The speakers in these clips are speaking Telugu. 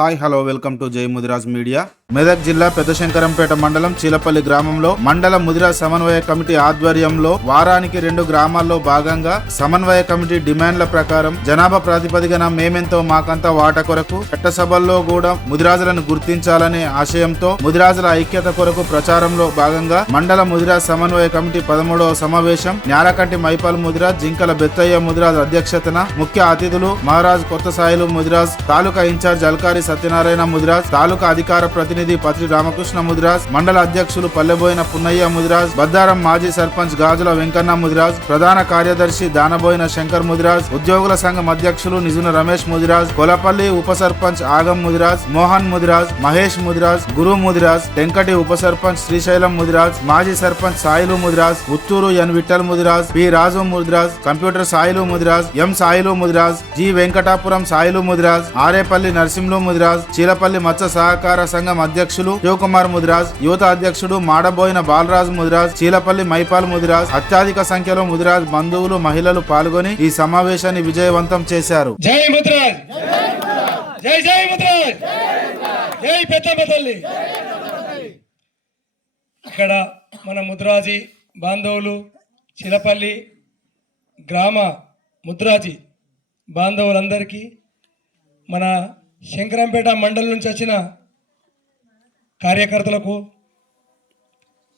హాయ్ హలో వెల్కమ్ టు జై ముదిరాజ్ మీడియా. మెదక్ జిల్లా పెద్దశంకరంపేట మండలం చీలపల్లి గ్రామంలో మండల ముదిరాజ్ సమన్వయ కమిటీ ఆధ్వర్యంలో వారానికి 2 గ్రామాల్లో భాగంగా సమన్వయ కమిటీ డిమాండ్ల ప్రకారం జనాభా ప్రాతిపదికన మేమెంతో మాకంతా వాట కొరకు చట్టసభల్లో కూడా ముదిరాజులను గుర్తించాలనే ఆశయంతో ముదిరాజుల ఐక్యత కొరకు ప్రచారంలో భాగంగా మండల ముదిరాజ్ సమన్వయ కమిటీ 13వ సమావేశం న్యారకంటి మైపాల్ ముదిరాజ్, జింకల బెత్తయ్య ముదిరాజ్ అధ్యక్షతన ముఖ్య అతిథులు మహారాజ్ కొత్త సాయిలు ముదిరాజ్, తాలూకా ఇన్ఛార్జ్ అల్కారి సత్యనారాయణ ముదిరాజ్, తాలూకా అధికార ప్రతినిధి పత్రి రామకృష్ణ ముదిరాజ్, మండల అధ్యక్షులు పల్లెబోయిన పున్నయ్య ముదిరాజ్, బద్దారం మాజీ సర్పంచ్ గాజుల వెంకన్న ముదిరాజ్, ప్రధాన కార్యదర్శి దానబోయిన శంకర్ ముదిరాజ్, ఉద్యోగుల సంఘం అధ్యక్షులు నిజున రమేష్ ముదిరాజ్, కొలపల్లి ఉప సర్పంచ్ ఆగం ముదిరాజ్, మోహన్ ముదిరాజ్, మహేష్ ముదిరాజ్, గురు ముదిరాజ్, టెంకటి ఉప సర్పంచ్ శ్రీశైలం ముదిరాజ్, మాజీ సర్పంచ్ సాయిలు ముదిరాజ్, ఉత్తూరు ఎన్ విఠల్ ముదిరాజ్, పి రాజు ముదిరాజ్, కంప్యూటర్ సాయిలు ముదిరాజ్, ఎం సాయిలు ముదిరాజ్, జి వెంకటాపురం సాయిలు ముదిరాజ్, ఆరేపల్లి నరసింహులు ముదిరాజ్, చీలపల్లి మత్స్య సహకార సంఘం అధ్యక్షులు శివకుమార్ ముదిరాజ్, యువత అధ్యక్షుడు మాడబోయిన బాలరాజు ముదిరాజ్, చీలపల్లి మైపాల్ ముదిరాజ్, అత్యధిక సంఖ్యలో ముదిరాజ్ బంధువులు మహిళలు పాల్గొని ఈ సమావేశాన్ని విజయవంతం చేశారు. జై ముదిరాజ్, జై జై ముదిరాజ్, జై పెద్దమ్మ తల్లి. ఇక్కడ మన ముదిరాజీ బాంధవులు, చిలపల్లి గ్రామ ముదిరాజీ బాంధవులందరికీ, మన శంకరంపేట మండలం నుంచి వచ్చిన కార్యకర్తలకు,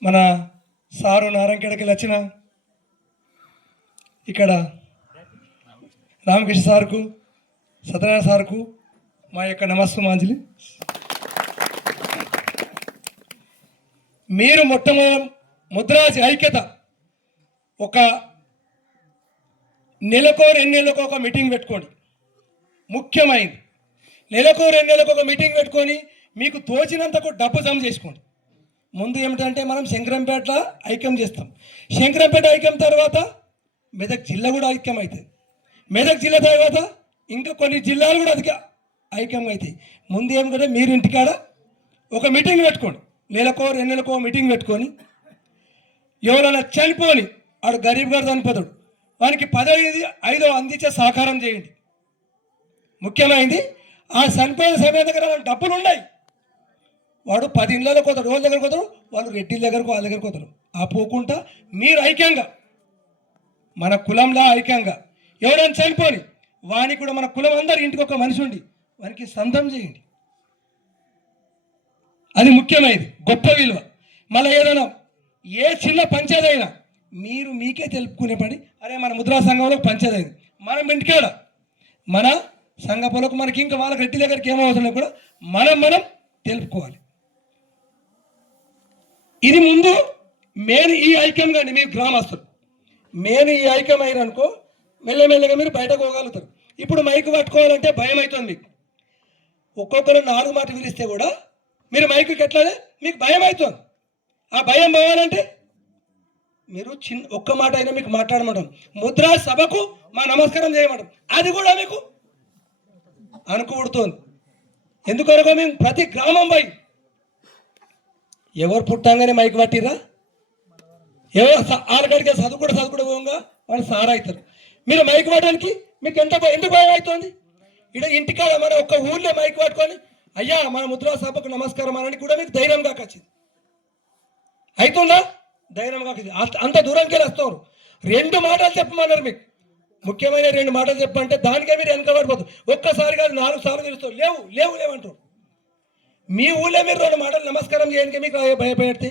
మన సారు నారంకేడకి వచ్చిన ఇక్కడ రామకృష్ణ సార్కు, సత్యనారాయణ సార్కు మా యొక్క నమస్సుమాంజలి. మీరు మొట్టమొదటి ముద్రాజీ ఐక్యత ఒక నెలకో 2 నెలలకు ఒక మీటింగ్ పెట్టుకోండి. ముఖ్యమైనది, నెలకో 2 నెలలకు ఒక మీటింగ్ పెట్టుకొని మీకు తోచినంతకు డబ్బు జమ చేసుకోండి. ముందు ఏమిటంటే మనం శంకరంపేటలో ఐక్యం చేస్తాం. శంకరంపేట ఐక్యం తర్వాత మెదక్ జిల్లా కూడా ఐక్యం అవుతుంది. మెదక్ జిల్లా తర్వాత ఇంకా కొన్ని జిల్లాలు కూడా అధిక ఐక్యం అవుతాయి. ముందు ఏమిటంటే మీరు ఇంటికాడ ఒక మీటింగ్ పెట్టుకోండి. నెలకో 2 నెలకో మీటింగ్ పెట్టుకొని ఎవరైనా చనిపోని వాడు గరీబ్ గారు చనిపోతాడు, వానికి 10-5 అందించే సహకారం చేయండి. ముఖ్యమైనది, ఆ చనిపోయిన సమయం దగ్గర డబ్బులు ఉన్నాయి, వాడు 10 ఇళ్ళకి పోతాడు, వాళ్ళ దగ్గరకు పోతాడు, వాళ్ళు రెడ్డిల దగ్గరకు వాళ్ళ దగ్గరకు పోతారు. ఆ పోకుండా మీరు ఐక్యంగా, మన కులంలో ఐక్యంగా ఎవరైనా చనిపోని వానికి కూడా మన కులం అందరు ఇంటికి ఒక మనిషి ఉండి వానికి సంతం చేయండి. అది ముఖ్యమైనది, గొప్ప విలువ. మళ్ళీ ఏదైనా ఏ చిన్న పంచాయతీ అయినా మీరు మీకే తెలుపుకునే పని, అరే మన ముద్రా సంఘంలో పంచాయతీ అయింది, మనం ఇంటికాడ మన సంఘపులకు మనకి ఇంకా వాళ్ళకి రెడ్డి దగ్గరికి ఏమవుతున్నాయి కూడా మనం తెలుపుకోవాలి. ఇది ముందు మెయిన్ ఈ ఐక్యం. కానీ మీరు గ్రామస్తులు మెయిన్ ఈ ఐక్యం అయిననుకో మెల్లమెల్లగా మీరు బయటకు పోగలుగుతారు. ఇప్పుడు మైకు పట్టుకోవాలంటే భయం అవుతుంది మీకు. ఒక్కొక్కరు 4 మాట పిలిస్తే కూడా మీరు మైకుకి ఎట్లానే మీకు భయం అవుతుంది. ఆ భయం పోవాలంటే మీరు ఒక్క మాట అయినా మీకు మాట్లాడమంటాం, ముద్రా సభకు మా నమస్కారం చేయమంటాం, అది కూడా మీకు అనుకూడుతోంది. ఎందుకనగా మేము ప్రతి గ్రామం పోయి ఎవరు పుట్టంగానే మైకు పట్టిరా, ఎవరు ఆరుగడికి చదువుకుంటూ పోగా వాళ్ళు సారా అవుతారు. మీరు మైకు పట్టడానికి మీకు ఎందుకు భయం అవుతుంది? ఇక్కడ ఇంటికాడ మన ఒక్క ఊళ్ళో మైకు పట్టుకొని అయ్యా మన ముద్రా సభకు నమస్కారం అని కూడా మీకు ధైర్యంగా వచ్చింది. అవుతుందా? ధైర్యంగా వచ్చింది. అంత దూరంకి వస్తారు. 2 మాటలు చెప్పమన్నారు మీకు, ముఖ్యమైన 2 మాటలు చెప్పంటే దానికే మీరు వెనకబడిపోతారు. ఒక్కసారి కాదు 4 సార్లు తెలుస్తారు, లేవు లేవు లేవంటారు. మీ ఊళ్ళో మీరు 2 మాటలు నమస్కారం చేయడానికి మీకు భయపడితే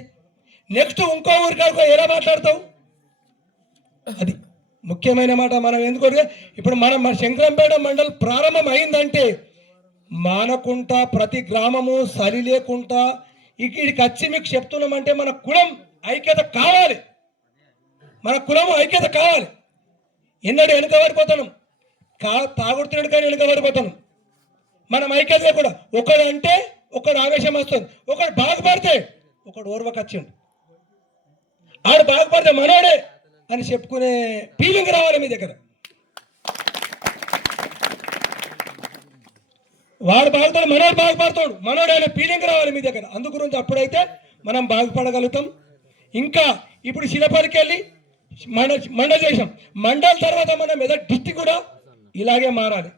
నెక్స్ట్ ఇంకో ఊరికాడుకో ఎలా మాట్లాడతావు? అది ముఖ్యమైన మాట. మనం ఎందుకంటే ఇప్పుడు మన శంకరంపేట మండలం ప్రారంభం అయిందంటే మానకుంటా ప్రతి గ్రామము సరి లేకుండా ఇక్కడికి వచ్చి మీకు చెప్తున్నామంటే మన కులం ఐక్యత కావాలి, మన కులం ఐక్యత కావాలి. ఎన్నడూ వెనుకబడిపోతాను, తాగుడుతున్నాడు కానీ వెనుకబడిపోతాను. మనం ఐక్యత కూడా ఒకడు అంటే ఒకడు ఆవేశం వస్తుంది, ఒకడు బాగుపడితే ఒకడు ఓర్వకొచ్చిండు, ఆడు బాగుపడితే మనోడే అని చెప్పుకునే ఫీలింగ్ రావాలి మీ దగ్గర. వాడు బాగుతాడు, మనోడు బాగుపడతాడు, మనోడు అనే ఫీలింగ్ రావాలి మీ దగ్గర. అందు గురించి అప్పుడైతే మనం బాగుపడగలుగుతాం. ఇంకా ఇప్పుడు శిలపల్లికి వెళ్ళి మండల్ చేసాం, మండల్ తర్వాత మన మెదక్ డిస్టిక్ కూడా ఇలాగే మారాలి.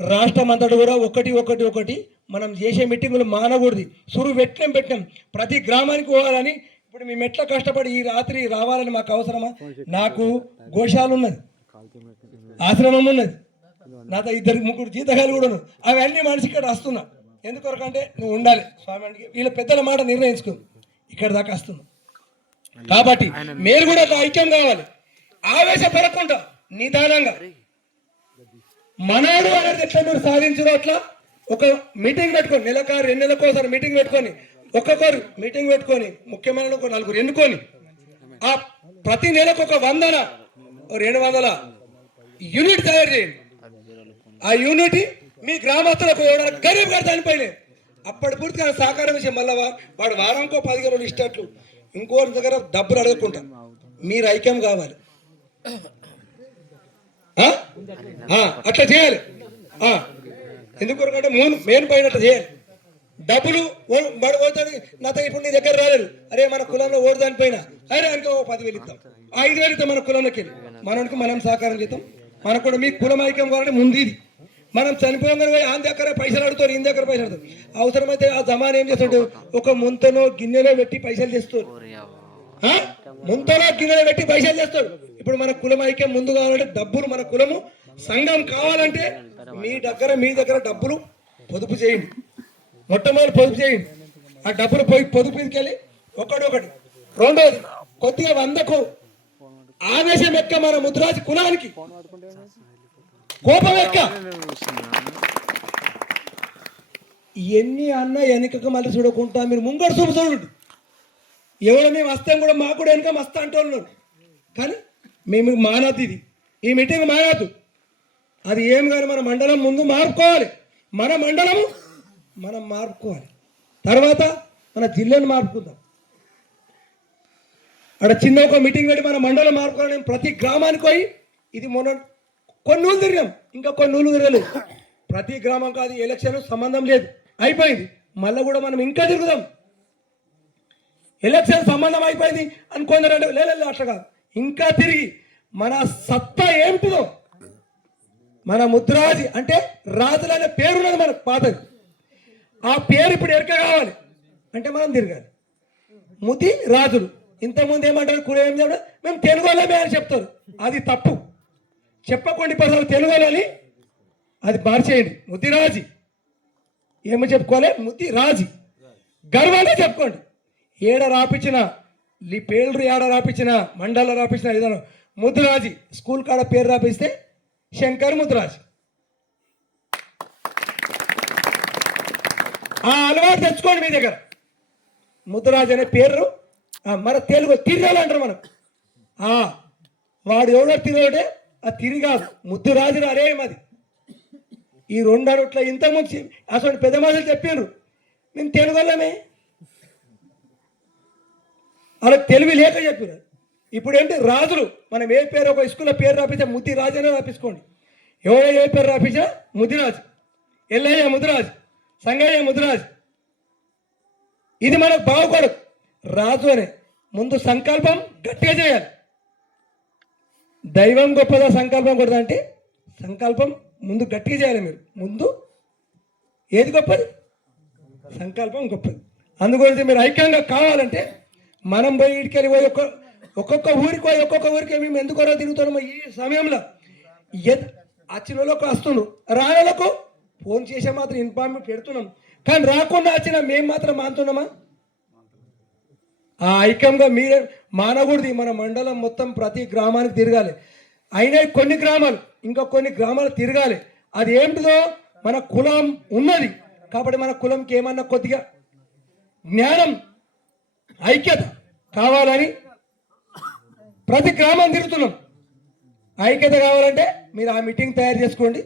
రాష్ట్రం అంతటా కూడా ఒకటి మనం చేసే మీటింగులు మానకూడదు. సురువు పెట్టినాం ప్రతి గ్రామానికి పోవాలని. ఇప్పుడు మేము ఎట్లా కష్టపడి ఈ రాత్రి రావాలని మాకు అవసరమా? నాకు గోశాల ఉన్నది, ఆశ్రమం ఉన్నది, నాతో 2-3 జీతగాలు కూడా ఉన్నది. అవన్నీ మనిషి ఇక్కడ వస్తున్నా ఎందుకొరకంటే నువ్వు ఉండాలి స్వామి అంటే వీళ్ళ పెద్దల మాట నిర్ణయించుకో ఇక్కడ దాకా వస్తున్నా. కాబట్టి మీరు కూడా ఐక్యం కావాలి, ఆవేశపడకుండా నిదానంగా. మనోడు అనేది ఎట్లా మీరు సాధించరు అట్లా ఒక మీటింగ్ పెట్టుకొని నెలక 2 నెలలకోసారి మీటింగ్ పెట్టుకొని ఒక్కొక్కరు మీటింగ్ పెట్టుకొని ముఖ్యమైన 4 ఎన్నుకొని ఆ ప్రతి నెలకు ఒక 100 200 యూనిట్ తయారు చేయండి. ఆ యూనిట్ మీ గ్రామస్తులకు ఎవరైనా గరీబ్ గారు చనిపోయినాయి అప్పటి పూర్తిగా సహకారం విషయం మళ్ళీ వాడు వారానికో 10 కిలోలు ఇష్టట్లు ఇంకోరి దగ్గర డబ్బులు అడగకుండా మీరు ఐక్యం కావాలి. అట్లా చేయాలి. ఎందుకంటే మెయిన్ పైన అట్లా చేయాలి. డబ్బులు బడి పోతుంది నాతో ఇప్పుడు నీ దగ్గర రాలేదు, అరే మన కులంలో ఓటు దానిపైన అరే అనుకో 10,000 ఇస్తాం, 5,000 ఇస్తాం మన కులంలోకి వెళ్ళి మనకి మనం సహకారం చేస్తాం. మనకు కూడా మీ కులం ఐక్యం కావాలంటే ముందు ఇది మనం చనిపోగానే పోయి ఆయన దగ్గర పైసలు అడుగుతారు, ఈయన దగ్గర పైసలు అడుగుతారు. అవసరమైతే ఆ జమాన్ ఏం చేస్తాడు, ఒక ముంతనో గిన్నెలో పెట్టి పైసలు చేస్తారు, ముంతలో గిన్నెలో పెట్టి పైసలు చేస్తాడు. ఇప్పుడు మన కులం ఐక్యం ముందు కావాలంటే డబ్బులు మన కులము సంఘం కావాలంటే మీ దగ్గర డబ్బులు పొదుపు చేయండి, మొట్టమొదటి పొదుపు చేయండి. ఆ డబ్బులు పోయి పొదుపు తీసుకెళ్ళి ఒకటి. రెండోది కొద్దిగా 100కు ఆవేశం ఎక్క మన ముద్రాజు కులానికి కోపం ఎక్క ఎన్ని అన్న వెనుకకు మళ్ళీ చూడకుండా మీరు ముంగడు చూపు చూడండి. ఎవరో మేము వస్తాం కూడా మాకు కూడా వెనుక వస్తా అంటూ ఉన్నారు, కానీ మేము మానదు, ఇది ఈ మీటింగ్ మానదు. అది ఏం కానీ మన మండలం ముందు మార్పుకోవాలి, మన మండలము మనం మార్పుకోవాలి, తర్వాత మన జిల్లాను మార్పుకుందాం. అక్కడ చిన్న ఒక మీటింగ్ పెట్టి మన మండలం మార్పుకోవాలి. ప్రతి గ్రామానికి పోయి ఇది మొన్న కొన్ని ఊళ్ళు తిరిగాం, ఇంకా కొన్ని ఊళ్ళు తిరగలేదు. ప్రతి గ్రామం కాదు, ఎలక్షన్ సంబంధం లేదు, అయిపోయింది. మళ్ళీ కూడా మనం ఇంకా తిరుగుదాం. ఎలక్షన్ సంబంధం అయిపోయింది అని కొందరు లేదు అట్లా కాదు, ఇంకా తిరిగి మన సత్తా ఏమిటిదో, మన ముద్రాజి అంటే రాజులు అనే పేరు ఉన్నది మనకు పాతది, ఆ పేరు ఇప్పుడు ఎరక కావాలి అంటే మనం తిరగాలి. ముది రాజులు ఇంతకుముందు ఏమంటారు కూడా ఏం చెప్పారు, మేము తెలుగు వాళ్ళమే అని చెప్తారు, అది తప్పు. చెప్పకుండా ఇప్పుడు తెలుగు వాళ్ళని అది మార్చేయండి. ముద్దిరాజి ఏమో చెప్పుకోవాలి, ముద్దిరాజి గర్వంగా చెప్పుకోండి. ఏడ రాపించిన పేర్లు ఏడ రాపించిన మండలం రాపించిన ఏదైనా ముద్దిరాజి స్కూల్ కాడ పేరు రాపిస్తే శంకర్ ముద్దిరాజు. ఆ అలవాటు తెచ్చుకోండి మీ దగ్గర. ముద్దిరాజు అనే పేరు మన తెలుగు తిరగాలి అంటారు మనం. వాడు ఎవడో తిరగడే ఆ తిరిగాదు, ముద్దిరాజు అరే మాది. ఈ 2 అడుట్ల ఇంతకుముందు అసలు పెద్ద మనుషులు చెప్పారు మేము తెలుగు వాళ్ళమే, వాళ్ళకి తెలివి లేక చెప్పారు. ఇప్పుడు ఏంటి రాజులు మనం ఏ పేరు ఒక స్కూల్లో పేరు రాపించా ముద్దిరాజు అనే రాపించుకోండి. ఎవరో ఏ పేరు రాపించా ముద్దిరాజు, ఎల్లయ్య ముద్దిరాజు, సంగయ్య ముద్దిరాజు. ఇది మనకు బాగుపడదు. రాజు అనే ముందు సంకల్పం గట్టిగా చేయాలి. దైవం గొప్పదా సంకల్పం కొడదా అంటే సంకల్పం ముందు గట్టిగా చేయాలి. మీరు ముందు ఏది గొప్పది, సంకల్పం గొప్పది. అందుగురించి మీరు ఐక్యంగా కావాలంటే మనం పోయి ఇటుకెళ్ళి పోయి ఒక్కొక్క ఊరికి మేము ఎందుకో తిరుగుతున్నాము. ఈ సమయంలో వచ్చినోళ్ళకు వస్తున్నాం, రాళ్ళకు ఫోన్ చేసే మాత్రం ఇన్ఫార్మ్ పెడుతున్నాం, కానీ రాకుండా వచ్చినా మేము మాత్రం మానుతున్నామా? ఆ ఐక్యంగా మీరే మానకూడదు. మన మండలం మొత్తం ప్రతి గ్రామానికి తిరగాలి. అయినా కొన్ని గ్రామాలు ఇంకా కొన్ని గ్రామాలు తిరగాలి. అది ఏమిటిదో మన కులం ఉన్నది కాబట్టి మన కులంకి ఏమన్నా కొద్దిగా జ్ఞానం ఐక్యత కావాలని ప్రతి గ్రామం తిరుగుతున్నాం. ఐక్యత కావాలంటే మీరు ఆ మీటింగ్ తయారు చేసుకోండి,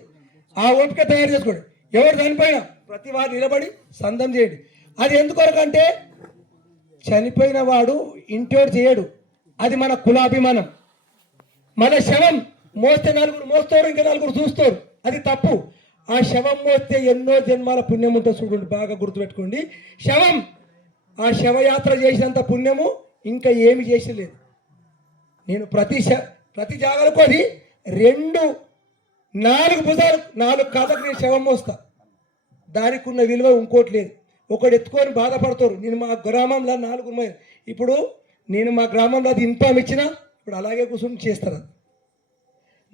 ఆ ఓపిక తయారు చేసుకోండి. ఎవరు దానిపైన ప్రతి వారు నిలబడి సందం చేయండి. అది ఎందుకొరకంటే చనిపోయిన వాడు ఇంటోడు చేయడు, అది మన కులాభిమానం. మన శవం మోస్తే 4 మోస్తారు, ఇంకా 4 చూస్తారు, అది తప్పు. ఆ శవం మోస్తే ఎన్నో జన్మాల పుణ్యం ఉంటుంది. చూడండి, బాగా గుర్తుపెట్టుకోండి. శవం ఆ శవయాత్ర చేసినంత పుణ్యము ఇంకా ఏమి చేసలేదు. నేను ప్రతి జాగాలకు అది 2 4 భుజాలు 4 కాళ్ళకు నేను శవం మోస్తా. దానికి ఉన్న విలువ ఇంకోటి లేదు. ఒకడు ఎత్తుకొని బాధపడతారు. నేను మా గ్రామంలో 4 ఉన్నాయి. ఇప్పుడు నేను మా గ్రామంలో అది ఇన్ఫామ్ ఇచ్చినా ఇప్పుడు అలాగే కూర్చొని చేస్తారు.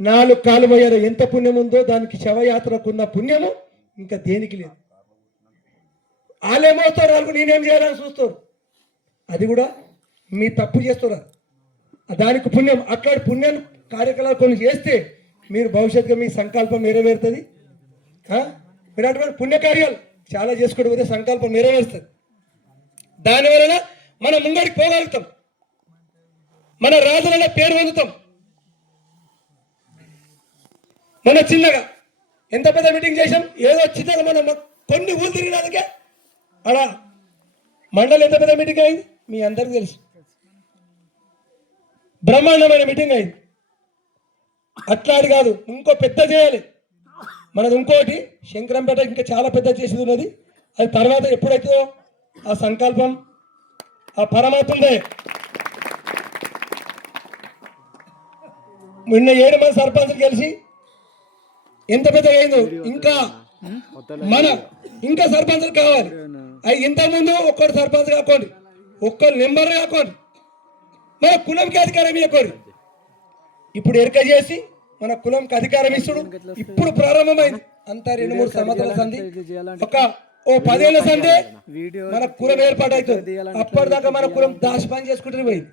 4 కాలు పోయారు. ఎంత పుణ్యం ఉందో దానికి శవయాత్రకు ఉన్న పుణ్యము ఇంకా దేనికి లేదు. వాళ్ళేమవుతారు, వాళ్ళకు నేనేం చేయాలని చూస్తారు. అది కూడా మీ తప్పు చేస్తారు. దానికి పుణ్యం అట్లాంటి పుణ్యం కార్యకలాపాలు కొన్ని చేస్తే మీరు భవిష్యత్తుగా మీ సంకల్పం నెరవేరుతుంది. మీరు అటువంటి పుణ్యకార్యాలు చాలా చేసుకోవడం పోతే సంకల్పం నెరవేరుస్తుంది. దానివలన మనం ముంగడికి పోగలుగుతాం, మన రాజుల పేరు పొందుతాం. మన చిన్నగా ఎంత పెద్ద మీటింగ్ చేసాం, ఏదో చిన్నగా మనం కొన్ని ఊళ్ళు తిరిగినందుకే అలా మండలి ఎంత పెద్ద మీటింగ్ అయింది మీ అందరికీ తెలుసు. బ్రహ్మాండమైన మీటింగ్ అయింది. అట్లాంటి కాదు, ఇంకో పెద్ద చేయాలి మనది. ఇంకోటి శంకరంపేట ఇంకా చాలా పెద్ద చేసేది ఉన్నది. అది తర్వాత ఎప్పుడైతే ఆ సంకల్పం ఆ పరమాత్ముడే. నిన్న 7 మంది సర్పంచులు కలిసి ఎంత పెద్దగా అయిందో. ఇంకా సర్పంచులు కావాలి. అవి ఇంతకుముందు ఒక్కడు సర్పంచ్ కాకండి, ఒక్కరు నెంబర్ కాకండి, మన కులంకి అధికారం ఇవ్వకూడదు. ఇప్పుడు ఎరక చేసి మన కులంకి అధికారం ఇస్తుడు. ఇప్పుడు ప్రారంభమైంది. అంతా 2-3 సంవత్సరాల సంధి, ఓ 10 ఏళ్ళ సంధి మన కులం ఏర్పాటు అవుతుంది. అప్పటిదాకా మన కులం దాచిపని చేసుకుంటూనే పోయింది.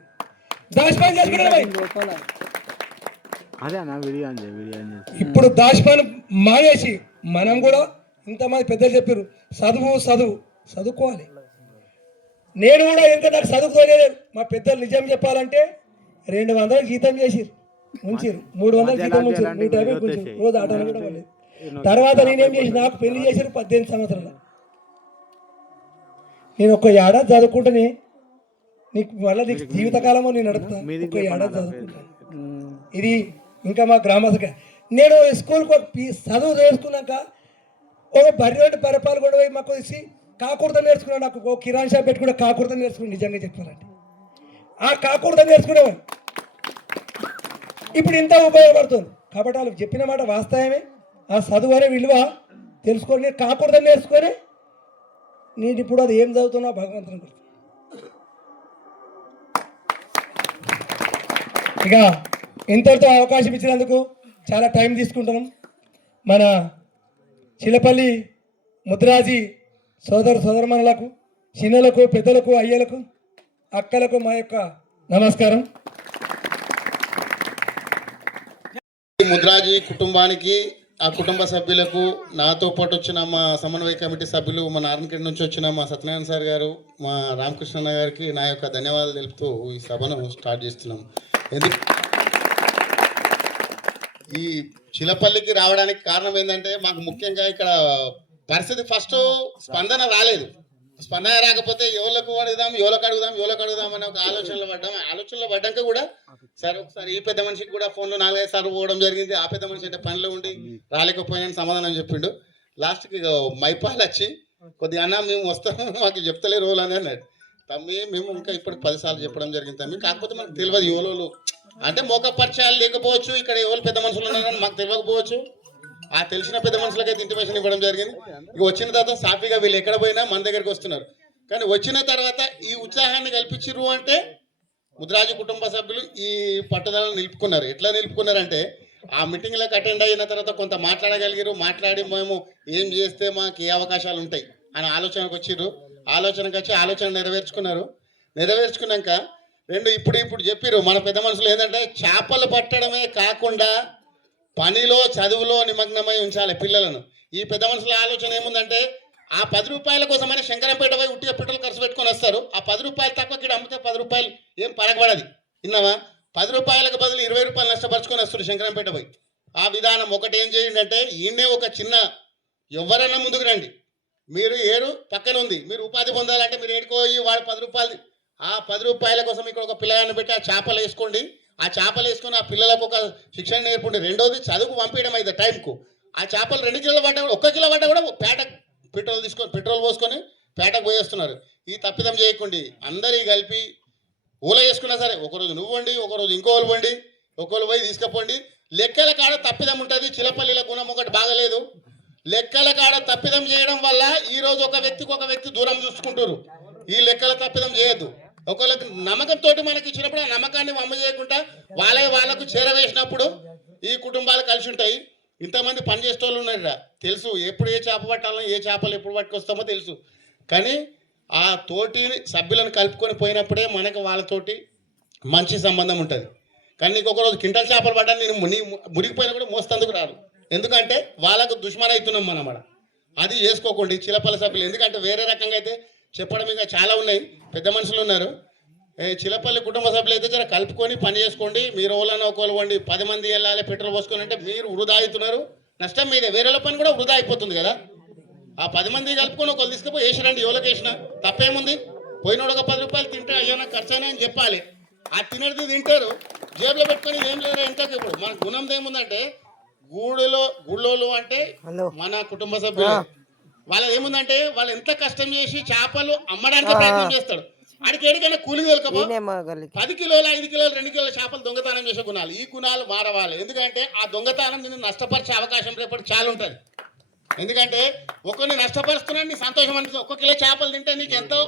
ఇప్పుడు దాచిపని మానేసి మనం కూడా ఇంతమంది పెద్దలు చెప్పారు, చదువుకోవాలి. నేను కూడా ఇంకా నాకు చదువుకోలేదు. మా పెద్దలు నిజం చెప్పాలంటే 200 జీతం చేసిరు, ఉంచిరు, 300 జీతం ఉంచారు, 150 ఉంచారు. రోజు ఆటలు కూడా పోలేదు. తర్వాత నేనేం చేసి, నాకు పెళ్లి చేశారు 18 సంవత్సరాలు. నేను ఒక ఏడాది చదువుకుంటేనే నీకు మళ్ళీ నీకు జీవితకాలమో నేను నడుపుతా. ఒక ఏడాది చదువుకుంటాను. ఇది ఇంకా మా గ్రామసభ. నేను స్కూల్కి చదువు నేర్చుకున్నాక ఒక బర్రెడు పరిపాలు కూడా పోయి మాకు వచ్చి కాకూడదని నేర్చుకున్నాను. నాకు ఒక కిరాణా షాప్ పెట్టి కూడా కాకూడదని నేర్చుకున్నాను. నిజంగా చెప్పాలంటే ఆ కాకూడదని నేర్చుకునేవాడు. ఇప్పుడు ఇంత ఉపయోగపడుతుంది. కాబట్టి వాళ్ళకి చెప్పిన మాట వాస్తవమే. ఆ చదువు అనే విలువ తెలుసుకొని నేను కాకూడదని నేర్చుకొని నేను ఇప్పుడు అది ఏం చదువుతున్నా భగవంతుని గురించి. ఇక ఇంతటితో అవకాశం ఇచ్చినందుకు చాలా టైం తీసుకుంటున్నాం. మన చిలపల్లి ముద్రాజీ సోదరమణులకు, చిన్నలకు, పెద్దలకు, అయ్యలకు, అక్కలకు మా యొక్క నమస్కారం. ముద్రాజీ కుటుంబానికి, ఆ కుటుంబ సభ్యులకు, నాతో పాటు వచ్చిన మా సమన్వయ కమిటీ సభ్యులు, మా నారాయణఖేడ్ నుంచి వచ్చిన మా సత్యనారాయణ సార్ గారు, మా రామకృష్ణ గారికి నా యొక్క ధన్యవాదాలు తెలుపుతూ ఈ సభను స్టార్ట్ చేస్తున్నాం. ఈ చిలపల్లికి రావడానికి కారణం ఏంటంటే, మాకు ముఖ్యంగా ఇక్కడ పరిస్థితి ఫస్ట్ స్పందన రాలేదు. స్పందన రాకపోతే ఎవరికి అడుగుదాం అనే ఒక ఆలోచనలో పడ్డాక కూడా సరే ఒకసారి ఈ పెద్ద మనిషికి కూడా ఫోన్లో 4-5 సార్లు పోవడం జరిగింది. ఆ పెద్ద మనిషి అంటే పనిలో ఉండి రాలేకపోయినా సమాధానం చెప్పిండు. లాస్ట్కి మైపాలు వచ్చి కొద్దిగా అన్న మేము వస్తాము, మాకు చెప్తలే రోజులు అని అన్నాడు. తమ్మి మేము ఇంకా ఇప్పటికి 10 సార్లు చెప్పడం జరిగింది తమ్మి, కాకపోతే మనకు తెలియదు ఎవరు అంటే మోక పరిచయాలు లేకపోవచ్చు, ఇక్కడ ఎవరు పెద్ద మనుషులు ఉన్నారని మాకు తెలియకపోవచ్చు. ఆ తెలిసిన పెద్ద మనుషులకైతే ఇంటిమేషన్ ఇవ్వడం జరిగింది. ఇక వచ్చిన తర్వాత సాఫీగా వీళ్ళు ఎక్కడ పోయినా మన దగ్గరికి వస్తున్నారు. కానీ వచ్చిన తర్వాత ఈ ఉత్సాహాన్ని కల్పించారు అంటే ముద్రాజీ కుటుంబ సభ్యులు ఈ పట్టుదలను నిలుపుకున్నారు. ఎట్లా నిలుపుకున్నారంటే, ఆ మీటింగ్లకు అటెండ్ అయిన తర్వాత కొంత మాట్లాడగలిగారు. మాట్లాడి మేము ఏం చేస్తే మాకు ఏ అవకాశాలు ఉంటాయి అని ఆలోచనకు వచ్చిర్రు. ఆలోచన నెరవేర్చుకున్నాక ఇప్పుడు చెప్పిర్రు మన పెద్ద మనుషులు ఏంటంటే, చేపలు పట్టడమే కాకుండా పనిలో చదువులో నిమగ్నమై ఉంచాలి పిల్లలను. ఈ పెద్ద మనుషుల ఆలోచన ఏముందంటే, ఆ 10 రూపాయల కోసమైనా శంకరంపేట పోయి ఉట్టిగా పెట్రోల్ ఖర్చు పెట్టుకొని వస్తారు. ఆ 10 రూపాయలు తక్కువకి అమ్మితే 10 రూపాయలు ఏం పడకబడది. విన్నావా? 10 రూపాయలకు బదులు 20 రూపాయలు నష్టపరుచుకొని వస్తారు శంకరంపేట పోయి. ఆ విధానం ఒకటి ఏం చేయండి అంటే, ఈయనే ఒక చిన్న ఎవరన్నా ముందుకు రండి, మీరు ఏరు పక్కన ఉంది, మీరు ఉపాధి పొందాలంటే మీరు ఏడుకోయి వాడు 10 రూపాయలు, ఆ 10 రూపాయల కోసం ఇక్కడ ఒక పిల్లగాన్ని పెట్టి ఆ చేపలు వేసుకోండి. ఆ చేపలు వేసుకొని ఆ పిల్లలకు ఒక శిక్షణ నేర్పండి. రెండోది చదువుకు పంపించడం అయితే టైంకు ఆ చేపలు 2 కిలోలు పడ్డా కూడా 1 కిలో పడ్డా కూడా పేట పెట్రోల్ పోసుకొని పేటకు పోయేస్తున్నారు. ఈ తప్పిదం చేయకండి. అందరికీ కలిపి ఊల వేసుకున్నా సరే, ఒకరోజు నువ్వు వండి, ఒకరోజు ఇంకోళ్ళు వండి, ఒకళ్ళు పోయి తీసుకుపోండి. లెక్కల కాడ తప్పిదం ఉంటుంది. చిలపల్లిల గుణం ఒకటి బాగలేదు. లెక్కల కాడ తప్పిదం చేయడం వల్ల ఈరోజు ఒక వ్యక్తి దూరం చూసుకుంటారు. ఈ లెక్కల తప్పిదం చేయొద్దు. ఒకళ్ళకి నమ్మకంతో మనకి ఇచ్చినప్పుడు ఆ నమ్మకాన్ని వమ్మ చేయకుండా వాళ్ళకు చేరవేసినప్పుడు ఈ కుటుంబాలు కలిసి ఉంటాయి. ఇంతమంది పని చేసే వాళ్ళు ఉన్నారు తెలుసు, ఎప్పుడు ఏ చేప పట్టాలో ఏ చేపలు ఎప్పుడు పట్టుకొస్తామో తెలుసు. కానీ ఆ తోటి సభ్యులను కలుపుకొని పోయినప్పుడే మనకు వాళ్ళతోటి మంచి సంబంధం ఉంటుంది. కానీ నీకు ఒకరోజు కింటల్ చేపలు పడ్డా నేను మురిగిపోయినా కూడా మోస్తందుకు రాదు. ఎందుకంటే వాళ్ళకు దుష్మన్ అవుతున్నాం మనం అక్కడ. అది చేసుకోకండి చిలపల్లి సభ్యులు. ఎందుకంటే వేరే రకంగా అయితే చెప్పడం ఇంకా చాలా ఉన్నాయి, పెద్ద మనుషులు ఉన్నారు. చిలపల్లి కుటుంబ సభ్యులు అయితే జర కలుపుకొని పని చేసుకోండి. మీరు ఓళ్ళని ఒకళ్ళు 10 మంది వెళ్ళాలి పెట్రోల్ పోసుకొని అంటే మీరు వృధా అవుతున్నారు, నష్టం మీదే. వేరేల పని కూడా వృధా అయిపోతుంది కదా. ఆ 10 మంది కలుపుకొని ఒకళ్ళు తీసుకుపోయి వేసిరండి, ఎవరికి వేసినా తప్పేముంది. పోయినోడు ఒక 10 రూపాయలు తింటే అయ్యో నాకు ఖర్చు అయినా అని చెప్పాలి. ఆ తినేది తింటారు, జేబులో పెట్టుకొని ఏం లేరు ఎంతకు. ఇప్పుడు మన గుణం ఏముందంటే గుళ్ళోళ్ళు అంటే మన కుటుంబ సభ్యులు. వాళ్ళది ఏముందంటే వాళ్ళు ఎంత కష్టం చేసి చేపలు అమ్మడానికి ప్రయత్నం చేస్తాడు. ఆడికి ఏడికైనా కూలికి వెళ్ళకపో 10 కిలోలు 5 కిలోలు 2 కిలోల చేపలు దొంగతనం చేసే గుణాలు. ఈ గుణాలు మారవాలి. ఎందుకంటే ఆ దొంగతనం నిన్ను నష్టపరిచే అవకాశం రేపటి చాలా ఉంటుంది. ఎందుకంటే ఒకరిని నష్టపరుస్తున్నాడు, నీ సంతోషం అనిపిస్తుంది. 1 కిలో చేపలు తింటే నీకు ఎంతో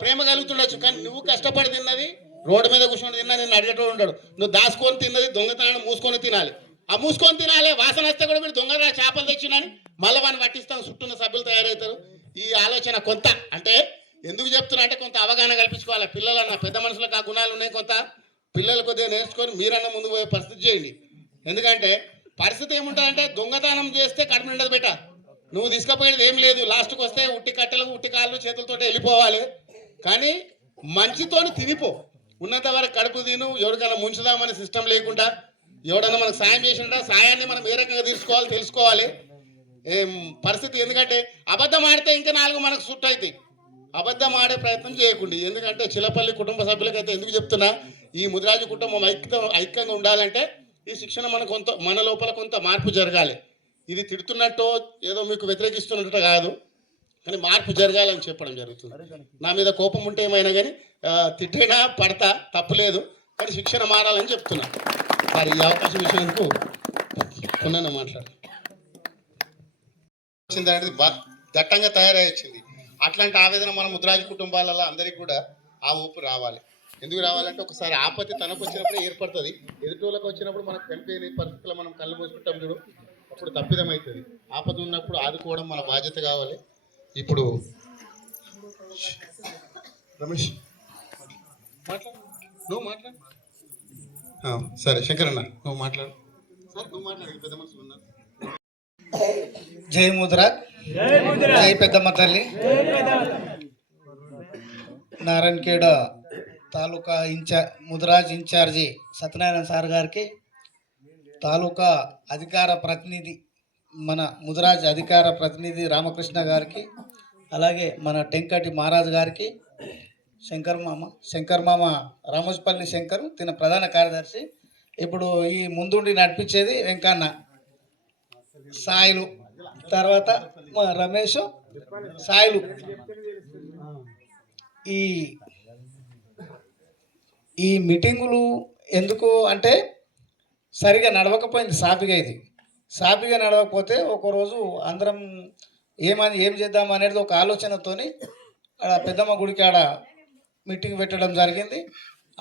ప్రేమ కలుగుతుండొచ్చు. కానీ నువ్వు కష్టపడి తిన్నది, రోడ్డు మీద కూర్చొని తిన్నా నేను అడిగేటోడు ఉంటాడు. నువ్వు దాచుకొని తిన్నది దొంగతనాన్ని మూసుకొని తినాలి. ఆ మూసుకొని తినాలి, వాసన వస్తే కూడా మీరు దొంగ చేపలు తెచ్చినని మళ్ళీ వాడిని పట్టిస్తాం, చుట్టూన్న సభ్యులు తయారవుతారు. ఈ ఆలోచన కొంత అంటే ఎందుకు చెప్తున్నా అంటే కొంత అవగాహన కల్పించుకోవాలి. పిల్లలన్న పెద్ద మనుషులకు ఆ గుణాలు ఉన్నాయి, కొంత పిల్లలు కొద్దిగా నేర్చుకొని మీరన్నా ముందు పోయే పరిస్థితి చేయండి. ఎందుకంటే పరిస్థితి ఏముంటుందంటే దొంగతనం చేస్తే కడుపు నిండదు బెట. నువ్వు తీసుకుపోయేది ఏం లేదు, లాస్ట్కి వస్తే ఉట్టి కట్టెలకు ఉట్టి కాళ్ళు చేతులతో వెళ్ళిపోవాలి. కానీ మంచితోని తినిపో, ఉన్నంత వరకు కడుపు తిను. ఎవరికైనా ముంచుదామని సిస్టమ్ లేకుండా ఎవడన్నా మనకు సాయం చేసినా సాయాన్ని మనం ఏ రకంగా తీసుకోవాలి తెలుసుకోవాలి పరిస్థితి. ఎందుకంటే అబద్ధం ఆడితే ఇంకా 4 మనకు సుట్టు అవుతాయి. అబద్ధం ఆడే ప్రయత్నం చేయకండి. ఎందుకంటే చిలపల్లి కుటుంబ సభ్యులకైతే ఎందుకు చెప్తున్నా, ఈ ముదిరాజు కుటుంబం ఐక్యంగా ఉండాలంటే ఈ శిక్షణ మన లోపల కొంత మార్పు జరగాలి. ఇది తిడుతున్నట్టు ఏదో మీకు వ్యతిరేకిస్తున్నట్టు కాదు, కానీ మార్పు జరగాలని చెప్పడం జరుగుతుంది. నా మీద కోపం ఉంటే ఏమైనా కానీ తిట్టైనా పడతా, తప్పులేదు. కానీ శిక్షణ మారాలని చెప్తున్నా. మరి ఈ అవకాశం విషయానికి కొన్న మాట్లాడు వచ్చింది అనేది దట్టంగా తయారై వచ్చింది. అట్లాంటి ఆవేదన మన ముద్రాజు కుటుంబాలలో అందరికీ కూడా ఆ ఊపు రావాలి. ఎందుకు రావాలంటే ఒకసారి ఆపత్తి తనకు వచ్చినప్పుడు ఏర్పడుతుంది, ఎదుటోళ్ళకి వచ్చినప్పుడు మనకు కనిపించే పరిస్థితుల్లో మనం కళ్ళు మూసుకుంటాం చూడు, అప్పుడు తప్పిదం అవుతుంది. ఆపద ఉన్నప్పుడు ఆదుకోవడం మన బాధ్యత కావాలి. ఇప్పుడు రమేష్ నువ్వు మాట్లాడు. సరే శంకరన్న నువ్వు మాట్లాడు. సార్ నువ్వు మాట్లాడు, పెద్ద మనుషులు ఉన్నారు. జై ముద్ర, జై పెద్దమ్మ తల్లి. నారాయణఖేడ్ తాలూకా ముద్రాజ్ ఇన్ఛార్జి సత్యనారాయణ సార్ గారికి, తాలూకా అధికార ప్రతినిధి మన ముద్రాజ్ అధికార ప్రతినిధి రామకృష్ణ గారికి, అలాగే మన టెంకటి మహారాజ్ గారికి, శంకర్ మామ రామోజపల్లి శంకర్ తిన ప్రధాన కార్యదర్శి. ఇప్పుడు ఈ ముందుండి నడిపించేది వెంకన్న, సాయిలు, తర్వాత రమేష్, సాయిలు. ఈ మీటింగులు ఎందుకు అంటే సరిగా నడవకపోయింది. సాపిగా నడవకపోతే ఒకరోజు అందరం ఏం చేద్దాం అనేది ఒక ఆలోచనతోని ఆడ పెద్దమ్మ గుడికి ఆడ మీటింగ్ పెట్టడం జరిగింది.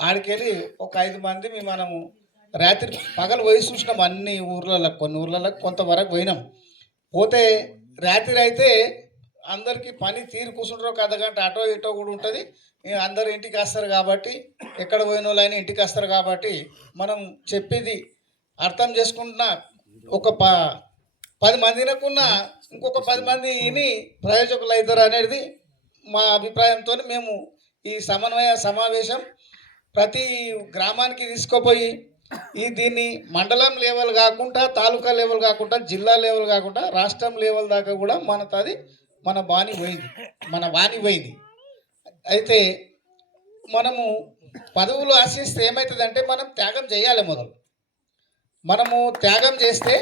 ఆడికెళ్ళి ఒక 5 మంది మనము రాత్రి పగలు పోయి చూసినాం. అన్ని ఊర్లలో, కొన్ని ఊర్లలో కొంతవరకు పోయినాం. పోతే రాత్రి అయితే అందరికీ పని తీరి కూర్చుంటారు, ఒక అర్ధగంట అటో ఇటో కూడా ఉంటుంది. అందరు ఇంటికి వస్తారు కాబట్టి, ఎక్కడ పోయిన వాళ్ళైనా ఇంటికి వస్తారు కాబట్టి మనం చెప్పేది అర్థం చేసుకుంటున్నా ఒక 10 మందినకున్న ఇంకొక 10 మంది విని ప్రయోజకులు అవుతారు అనేది మా అభిప్రాయంతో మేము ఈ సమన్వయ సమావేశం ప్రతి గ్రామానికి తీసుకుపోయి దీన్ని మండలం లెవెల్ కాకుండా, తాలూకా లెవెల్ కాకుండా, జిల్లా లెవెల్ కాకుండా రాష్ట్రం లెవెల్ దాకా కూడా మన వాణి పోయింది. అయితే మనము పదవులు ఆశిస్తే ఏమవుతుందంటే మనం త్యాగం చేయాలి. మనము త్యాగం చేస్తే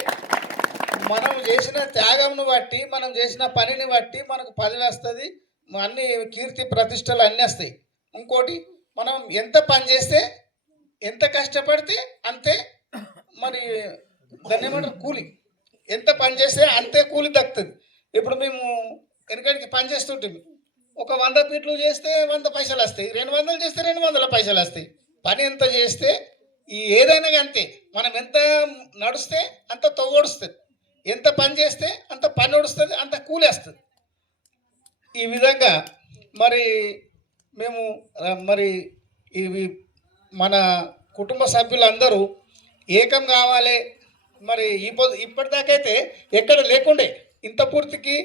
మనం చేసిన త్యాగంను బట్టి, మనం చేసిన పనిని బట్టి మనకు పదవి వస్తుంది, అన్ని కీర్తి ప్రతిష్టలు అన్నీ వస్తాయి. ఇంకోటి, మనం ఎంత పని చేస్తే, ఎంత కష్టపడితే అంతే మరి దాన్ని ఏమంటారు కూలి, ఎంత పని చేస్తే అంతే కూలి దక్కుతుంది. ఇప్పుడు మేము వెనకడికి పని చేస్తుంటాము, ఒక 100 ఫీట్లు చేస్తే 100 పైసలు వస్తాయి, 200 చేస్తే 200 పైసలు వస్తాయి. పని ఎంత చేస్తే ఈ ఏదైనా అంతే, మనం ఎంత నడుస్తే అంత తొవ్వొడుస్తుంది, ఎంత పని చేస్తే అంత పని ఒడుస్తుంది, అంత కూలి వస్తుంది. ఈ విధంగా మరి మేము మరి ఇవి మన కుటుంబ సభ్యులందరూ ఏకం కావాలి. మరి ఇప్పటిదాకైతే ఎక్కడ లేకుండే, ఇంత పూర్తికి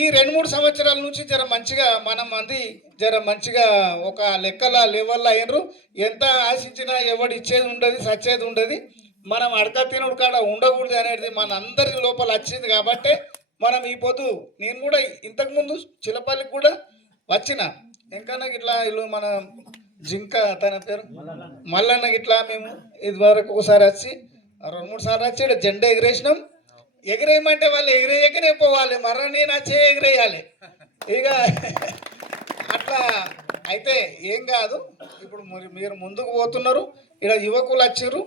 ఈ 2-3 సంవత్సరాల నుంచి జర మంచిగా ఒక లెక్కల లెవెల్లో అయినరు. ఎంత ఆశించినా ఎవడు ఇచ్చేది ఉండదు, సచ్చేది ఉండదు. మనం అడక తినుడు కాడ ఉండకూడదు అనేది మన అందరి లోపల వచ్చింది. కాబట్టి మనం ఈ పొద్దు నేను కూడా ఇంతకుముందు చిలపల్లికి కూడా వచ్చిన, ఇంకా నాకు ఇట్లా ఇల్లు మన జింక తన పేరు మల్లన్న ఇట్లా మేము ఇదివరకు ఒకసారి వచ్చి 2-3 సార్లు వచ్చి ఇక్కడ జెండా ఎగిరేసినాం. ఎగిరేయమంటే వాళ్ళు ఎగిరేయకనే పోవాలి, మర్ర నేను వచ్చే ఎగిరేయాలి. ఇక అట్లా అయితే ఏం కాదు. ఇప్పుడు మీరు ముందుకు పోతున్నారు, ఇక్కడ యువకులు వచ్చారు,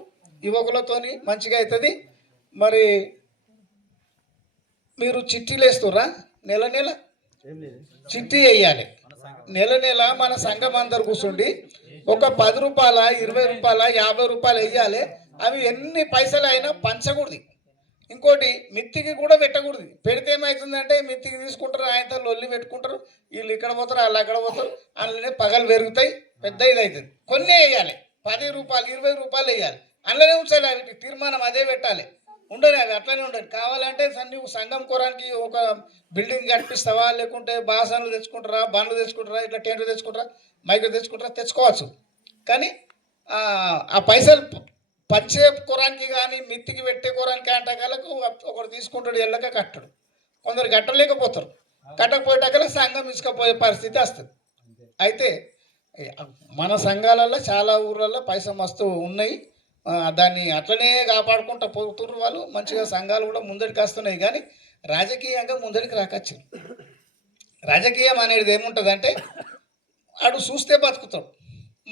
యువకులతోని మంచిగా అవుతుంది. మరి మీరు చిట్టీలు వేస్తుర్రా? నెల నెల చిట్టి వేయాలి. నెల మన సంఘం అందరు కూర్చుండి ఒక 10 రూపాయల 20 రూపాయల 50 రూపాయలు వేయాలి. అవి ఎన్ని పైసలు అయినా పంచకూడదు. ఇంకోటి మిత్తికి కూడా పెట్టకూడదు. పెడితే ఏమవుతుందంటే మిత్తికి తీసుకుంటారు, ఆయనతో లొల్లి పెట్టుకుంటారు, వీళ్ళు ఇక్కడ పోతారు వాళ్ళు అక్కడ పోతారు, అందులోనే పగలు పెరుగుతాయి, పెద్ద ఇది అవుతుంది. కొన్నే వేయాలి, 10 రూపాయలు 20 రూపాయలు వేయాలి, అందులోనే ఉంచాలి. అవి తీర్మానం అదే పెట్టాలి, ఉండదు అవి అట్లనే ఉండదు. కావాలంటే నువ్వు సంఘం కోరానికి ఒక బిల్డింగ్ కట్టిస్తావా, లేకుంటే బాసనలు తెచ్చుకుంటారా, బండ్లు తెచ్చుకుంటారా, ఇట్లా టెంట్లు తెచ్చుకుంటారా, మైకులు తెచ్చుకుంటారా, తెచ్చుకోవచ్చు. కానీ ఆ పైసలు పంచే కూరానికి కానీ మిత్తికి పెట్టే కూరానికి అంటకాలకు ఒకరు తీసుకుంటాడు, ఎల్లక కట్టడు. కొందరు కట్టలేకపోతారు, కట్టకపోయేటకల సంఘం ఇసుకపోయే పరిస్థితి వస్తుంది. అయితే మన సంఘాలలో చాలా ఊర్లలో పైసలు మస్తు ఉన్నాయి, దాన్ని అట్లనే కాపాడుకుంటూ పోతున్నారు వాళ్ళు. మంచిగా సంఘాలు కూడా ముందడికి వస్తున్నాయి. కానీ రాజకీయంగా ముందడికి రాకచ్చు. రాజకీయం అనేది ఏముంటుందంటే ఆడు చూస్తే బతుకుతాడు.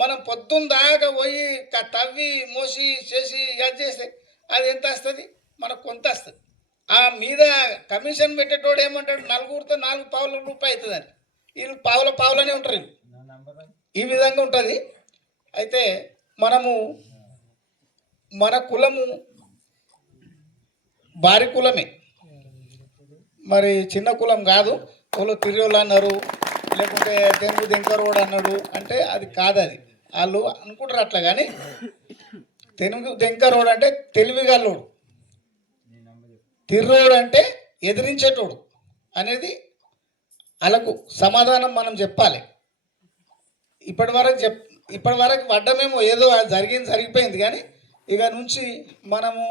మనం పొద్దున్న దాకా పోయి తవ్వి మోసి చేసి అది చేస్తే అది ఎంత వస్తుంది, మనకు కొంత వస్తుంది. ఆ మీద కమిషన్ పెట్టేటోడు ఏమంటాడు, నలుగురితో 4 పావుల రూపాయి అవుతుందని, వీళ్ళు పావులనే ఉంటారు. ఈ విధంగా ఉంటుంది. అయితే మనము మన కులము భారీ కులమే, మరి చిన్న కులం కాదు. వాళ్ళు తిరియోళ్ళు అన్నారు, లేకుంటే తెంగు దెంకరోడు అన్నాడు అంటే అది కాదు. అది వాళ్ళు అనుకుంటారు అట్లా. కానీ తెనుగు దెంకరోడు అంటే తెలివిగల్లోడు, తిర్రోడు అంటే ఎదిరించేటోడు అనేది వాళ్ళకు సమాధానం మనం చెప్పాలి. ఇప్పటి వరకు పడ్డమేమో ఏదో జరిగిపోయింది. కానీ ఇక నుంచి మనము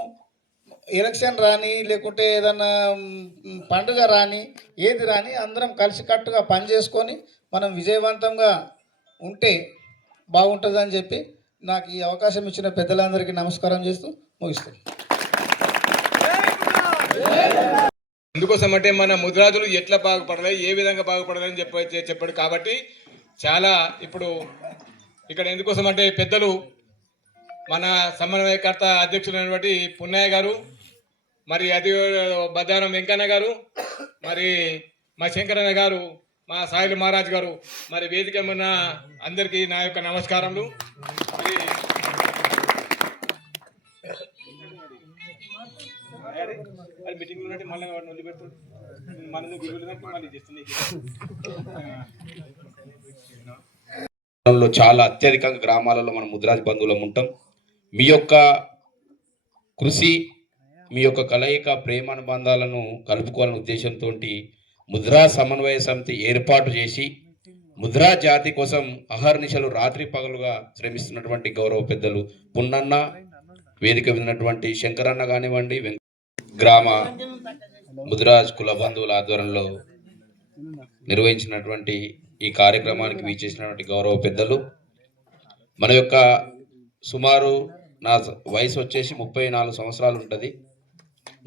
ఎలక్షన్ రాని, లేకుంటే ఏదన్నా పండుగ రాని, ఏది రాని అందరం కలిసికట్టుగా పనిచేసుకొని మనం విజయవంతంగా ఉంటే బాగుంటుందని చెప్పి నాకు ఈ అవకాశం ఇచ్చిన పెద్దలందరికీ నమస్కారం చేస్తూ ముగిస్తాను. అందుకోసం అంటే మన ముద్రాజులు ఎట్లా బాగుపడాలి, ఏ విధంగా బాగుపడాలని చెప్పాడు. కాబట్టి చాలా ఇప్పుడు ఇక్కడ ఎందుకోసం అంటే పెద్దలు మన సమన్వయకర్త అధ్యక్షులైనటువంటి పున్నయ్య గారు, మరి అది బద్దానం వెంకన్న గారు, మరి మా శంకరన్న గారు, మా సాయిలు మహారాజ్ గారు, మరి వేదిక ఉన్న అందరికీ నా యొక్క నమస్కారములు. మీటింగ్ మళ్ళీ వదిలిపెట్టు మళ్ళీ చాలా అత్యధికంగా గ్రామాలలో మనం ముద్రాజ్ బంధువులం ఉంటాం. మీ యొక్క కృషి, మీ యొక్క కలయిక, ప్రేమానుబంధాలను కలుపుకోవాలనే ఉద్దేశంతో ముద్రా సమన్వయ సమితి ఏర్పాటు చేసి ముద్రా జాతి కోసం అహర్నిశలు రాత్రి పగలుగా శ్రమిస్తున్నటువంటి గౌరవ పెద్దలు పున్నన్న, వేదిక విన్నటువంటి శంకరన్న కానివ్వండి, గ్రామ ముద్రాజ్ కుల బంధువుల ఆధ్వర్యంలో నిర్వహించినటువంటి ఈ కార్యక్రమానికి వీచేసినటువంటి గౌరవ పెద్దలు, మన యొక్క సుమారు నా వయసు వచ్చేసి 34 సంవత్సరాలు ఉంటుంది.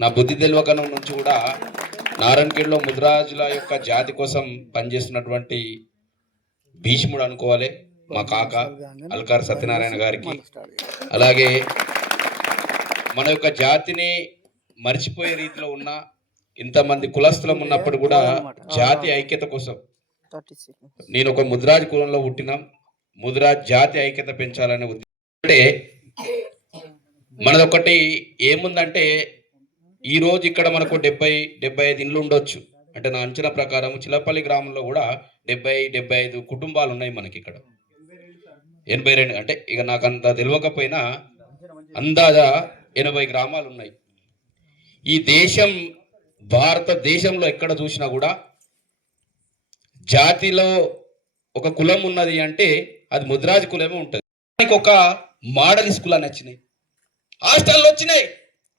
నా బుద్ధి తెలివకనం నుంచి కూడా నారాయణఖేడ్లో ముద్రాజుల యొక్క జాతి కోసం పనిచేస్తున్నటువంటి భీష్ముడు అనుకోవాలి మా కాక అల్కార్ సత్యనారాయణ గారికి. అలాగే మన యొక్క జాతిని మర్చిపోయే రీతిలో ఉన్న ఇంతమంది కులస్తులం ఉన్నప్పుడు కూడా జాతి ఐక్యత కోసం నేను ఒక ముదిరాజ్ కులంలో పుట్టినాం. ముదిరాజ్ జాతి ఐక్యత పెంచాలనే ఉద్దేశం. అంటే మనదొకటి ఏముందంటే ఈ రోజు ఇక్కడ మనకు 70-75 ఇండ్లు ఉండొచ్చు. అంటే నా అంచనా ప్రకారం చిలపల్లి గ్రామంలో కూడా 70-75 కుటుంబాలు ఉన్నాయి మనకి ఇక్కడ. 82 అంటే ఇక నాకు అంత తెలియకపోయినా అందాజా 80 గ్రామాలు ఉన్నాయి. ఈ దేశం భారతదేశంలో ఎక్కడ చూసినా కూడా జాతిలో ఒక కులం ఉన్నది అంటే అది ముదిరాజ్ కులమే ఉంటుంది. ఒక మోడల్ స్కూల్ అని వచ్చినాయి, హాస్టల్లో వచ్చినాయి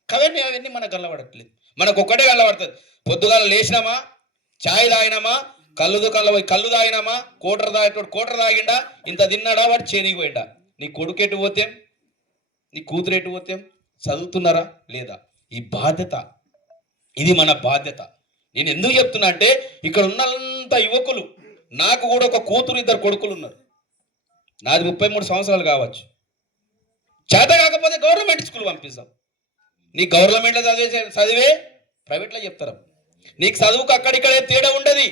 కదండి. అవన్నీ మనకు గల్లబడట్లేదు. మనకు ఒక్కటే గల్లబడుతుంది. పొద్దుగాల లేచినామా, ఛాయ్ తాగినామా, కళ్ళు దుకాణంలో పోయి కళ్ళు తాగినామా, కోటర్ తాగిండా, ఇంత తిన్నాడా, వాడు చేనికి పోయిండా. నీ కొడుకు ఎటు పోతేం, నీ కూతురు ఎటు పోతేం, చదువుతున్నారా లేదా? ఈ బాధ్యత, ఇది మన బాధ్యత. నేను ఎందుకు చెప్తున్నా అంటే ఇక్కడ ఉన్నంత యువకులు, నాకు కూడా ఒక కూతురు 2 కొడుకులు ఉన్నారు. నాది 33 సంవత్సరాలు కావచ్చు. చేత కాకపోతే గవర్నమెంట్ స్కూల్ పంపిస్తాం. నీ గవర్నమెంట్లో చదివే ప్రైవేట్లో చెప్తారు. నీకు చదువుకు అక్కడిక్కడే తేడా ఉండదు.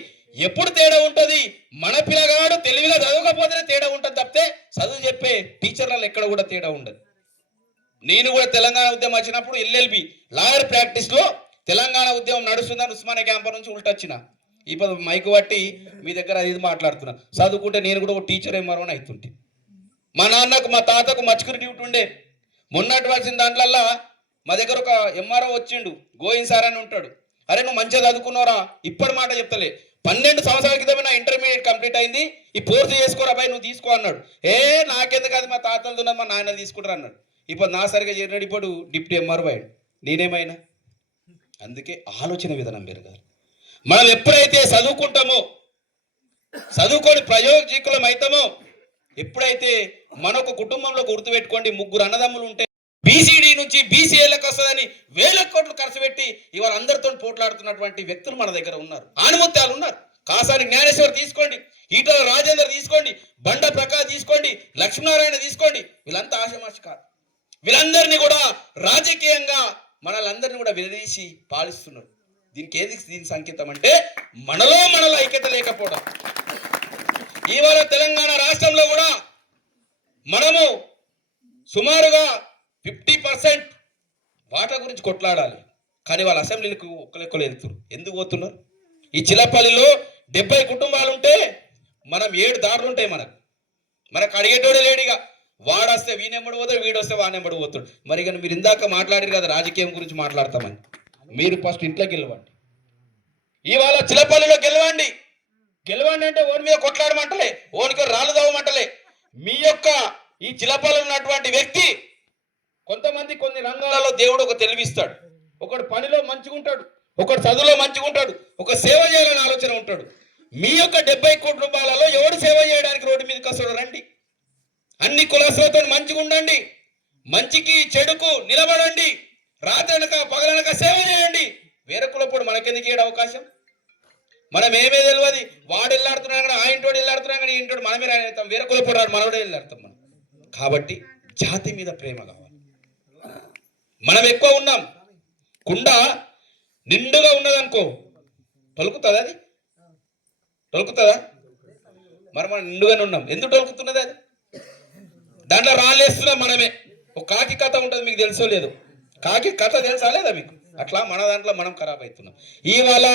ఎప్పుడు తేడా ఉంటుంది? మన పిల్లగాడు తెలివిగా చదవకపోతేనే తేడా ఉంటుంది తప్పితే చదువు చెప్పే టీచర్లలో ఎక్కడ కూడా తేడా ఉండదు. నేను కూడా తెలంగాణ ఉద్యమం వచ్చినప్పుడు LLB లాయర్ ప్రాక్టీస్లో తెలంగాణ ఉద్యమం నడుస్తుందని ఉస్మానియా క్యాంపస్ నుంచి ఉల్టొచ్చిన. ఇప్పుడు మైకు పట్టి మీ దగ్గర అది మాట్లాడుతున్నా. చదువుకుంటే నేను కూడా ఒక టీచర్ ఏమో అని అవుతుంటే. మా నాన్నకు మా తాతకు మచ్చుకురి డ్యూటీ ఉండే. మొన్నటి వచ్చిన దాంట్లల్లా మా దగ్గర ఒక MRO వచ్చిండు, గోవింద్ సార్ అని ఉంటాడు. అరే నువ్వు మంచిగా చదువుకున్నారా? ఇప్పటి మాట చెప్తలే, 12 సంవత్సరాల క్రితమే నా ఇంటర్మీడియట్ కంప్లీట్ అయింది, ఈ పూర్తి చేసుకోరా బాయ్, నువ్వు తీసుకో అన్నాడు. నాకెందుకు, అది మా తాతలతో మా నాయన తీసుకుంటారు అన్నాడు. ఇప్పుడు నా సరిగా చేరినాడు, ఇప్పుడు డిప్యూటీ MRO అయ్యాడు. నేనేమైనా? అందుకే ఆలోచన విధానం పెరగాలి. మనం ఎప్పుడైతే చదువుకుంటామో, చదువుకొని ప్రయోజకులం అవుతామో, ఎప్పుడైతే మనొక కుటుంబంలో గుర్తుపెట్టుకోండి, 3 అన్నదమ్ములు ఉంటే BCD నుంచి BCAలకు వస్తుందని వేల కోట్లు ఖర్చు పెట్టి ఇవాళ అందరితో పోట్లాడుతున్నటువంటి వ్యక్తులు మన దగ్గర ఉన్నారు. ఆనుమత్యాలు ఉన్నారు. కాసాని జ్ఞానేశ్వర్ తీసుకోండి, ఈటల రాజేందర్ తీసుకోండి, బండ ప్రకాష్ తీసుకోండి, లక్ష్మీనారాయణ తీసుకోండి. వీళ్ళంతా ఆశమాష కాదు. వీళ్ళందరినీ కూడా రాజకీయంగా మనల్ని కూడా విడదీసి పాలిస్తున్నారు. దీని సంకేతం అంటే మనలో ఐక్యత లేకపోవడం. ఇవాళ తెలంగాణ రాష్ట్రంలో కూడా మనము సుమారుగా 50% వాటా గురించి కొట్లాడాలి. కానీ వాళ్ళ అసెంబ్లీలకు ఒక్కలెక్కలు వెళ్తున్నారు. ఎందుకు పోతున్నారు? ఈ చిలపల్లిలో 70 కుటుంబాలు ఉంటే మనం 7 దారులు ఉంటాయి. మనకు అడిగేటోడే లేడిగా. వాడొస్తే వీనెంబడి పోతాడు, వీడొస్తే వానెంబడి పోతాడు. మరి కానీ మీరు ఇందాక మాట్లాడారు కదా రాజకీయం గురించి మాట్లాడతామని. మీరు ఫస్ట్ ఇంట్లోకి గెలవండి. ఇవాళ చిలపల్లిలో గెలవండి అంటే ఓని మీద కొట్లాడమంటలే, ఓనికి రాళ్ళు తవ్వమంటలే. మీ యొక్క ఈ చిలపల్లి ఉన్నటువంటి వ్యక్తి కొంతమంది కొన్ని రంగాలలో దేవుడు ఒక తెలివిస్తాడు. ఒకడు పనిలో మంచిగా ఉంటాడు, ఒకడు చదువులో మంచిగా ఉంటాడు, ఒక సేవ చేయాలని ఆలోచన ఉంటాడు. మీ యొక్క 70 కుటుంబాలలో ఎవడు సేవ చేయడానికి రోడ్డు మీదకి వస్తాడు? రండి. అన్ని కులస్తులతో మంచిగా ఉండండి, మంచికి చెడుకు నిలబడండి, రాత్రనక పగలనక సేవ చేయండి. వేరే కులపోడు మనకెందుకు ఇయ్యడం అవకాశం? మనం ఏమే తెలియదు. వాడు వెళ్ళాడుతున్నాం కానీ, ఆ ఇంటోడు వెళ్ళాడుతున్నాం కానీ, ఇంటోడు మనమే రాడతాం. వేరే కులపోడు వాడు మనోడే వెళ్ళాడతాం మనం. కాబట్టి జాతి మీద ప్రేమ కావాలి. మనం ఎక్కువ ఉన్నాం. కుండ నిండుగా ఉన్నదనుకో తొలుకుతుంది, అది తొలుకుతుందా? మరి మనం నిండుగానే ఉన్నాం. ఎందుకు తొలుకుతున్నది? అది దాంట్లో రాళ్ళేస్తున్నాం మనమే. ఒక కాకి కథ ఉంటుంది, మీకు తెలుసో లేదు? కాకి కథ తెలుసా లేదా మీకు? అట్లా మన దాంట్లో మనం ఖరాబ్ అవుతున్నాం. ఇవాళ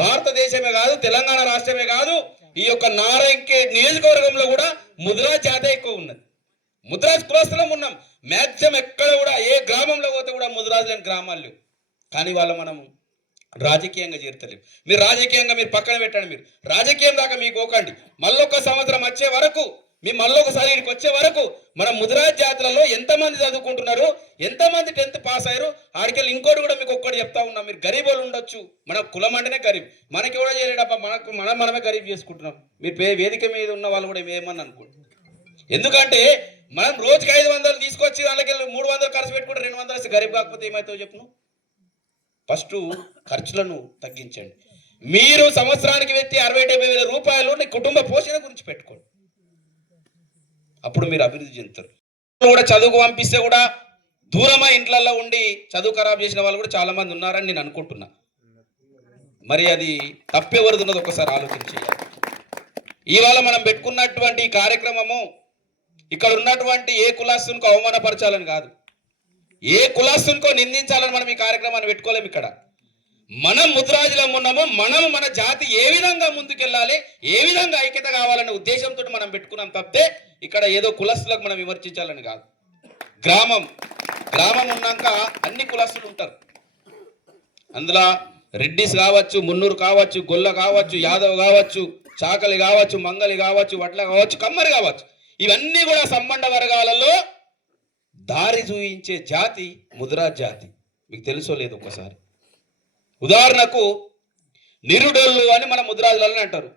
భారతదేశమే కాదు, తెలంగాణ రాష్ట్రమే కాదు, ఈ యొక్క నారాయణఖేడ్ నియోజకవర్గంలో కూడా ముదిరాజ్ జాతి ఎక్కువ ఉన్నది. ముదిరాజ్ కులస్థలం ఉన్నాం. మ్యాక్సిమం ఎక్కడ కూడా ఏ గ్రామంలో పోతే కూడా ముదిరాజు లేని గ్రామాలు లేవు. కానీ వాళ్ళ మనం రాజకీయంగా చేరుతలేము. మీరు రాజకీయంగా మీరు పక్కన పెట్టండి. మీరు రాజకీయం దాకా మీకు ఓకండి. మళ్ళొక సంవత్సరం వచ్చే వరకు, మీ మళ్ళొకసారి ఇక్కడికి వచ్చే వరకు మన ముదిరాజ్ జాతులలో ఎంతమంది చదువుకుంటున్నారు, ఎంతమంది 10th పాస్ అయ్యారు, ఆడికెళ్ళి ఇంకోటి కూడా మీకు ఒక్కటి చెప్తా ఉన్నాం. మీరు గరీబులు ఉండొచ్చు, మన కులం అంటేనే గరీబ్. మనకి కూడా చేయలేడప్ప, మనమే గరీబ్ చేసుకుంటున్నాం. మీరు వేదిక మీద ఉన్న వాళ్ళు కూడా ఏమని అనుకోండి. ఎందుకంటే మనం రోజుకి 500 తీసుకొచ్చి వాళ్ళకి 300 ఖర్చు పెట్టుకుంటే 200 గరీబ్ కాకపోతే ఏమవుతావు చెప్పును? ఫస్ట్ ఖర్చులను తగ్గించండి. మీరు సంవత్సరానికి వ్యక్తి 60-70 వేల రూపాయలు నీ కుటుంబ పోషణ గురించి పెట్టుకోండి. అప్పుడు మీరు అభివృద్ధి చెందుతారు. కూడా చదువుకు పంపిస్తే కూడా దూరమై ఇంట్లల్లో ఉండి చదువు ఖరాబ్ చేసిన వాళ్ళు కూడా చాలా మంది ఉన్నారని నేను అనుకుంటున్నా. మరి అది తప్పెవరుతున్నది ఒకసారి ఆలోచన చేయాలి. ఇవాళ మనం పెట్టుకున్నటువంటి ఈ కార్యక్రమము ఇక్కడ ఉన్నటువంటి ఏ కులాస్తునికో అవమానపరచాలని కాదు, ఏ కులాస్తునికో నిందించాలని మనం ఈ కార్యక్రమాన్ని పెట్టుకోలేము. ఇక్కడ మనం ముద్రాజులం ఉన్నాము, మనము మన జాతి ఏ విధంగా ముందుకెళ్ళాలి, ఏ విధంగా ఐక్యత కావాలనే ఉద్దేశంతో మనం పెట్టుకున్నాం తప్పితే ఇక్కడ ఏదో కులస్తులకు మనం విమర్శించాలని కాదు. గ్రామం ఉన్నాక అన్ని కులస్తులు ఉంటారు. అందులో రెడ్డిస్ కావచ్చు, మున్నూరు కావచ్చు, గొల్ల కావచ్చు, యాదవ్ కావచ్చు, చాకలి కావచ్చు, మంగలి కావచ్చు, వడ్ల కావచ్చు, కమ్మరి కావచ్చు, ఇవన్నీ కూడా సంబంధ వర్గాలలో దారి చూయించే జాతి ముదిరాజ్ జాతి. మీకు తెలుసో లేదు ఒకసారి. ఉదాహరణకు నిరుడోళ్ళు అని మన ముదిరాజులని అంటారు.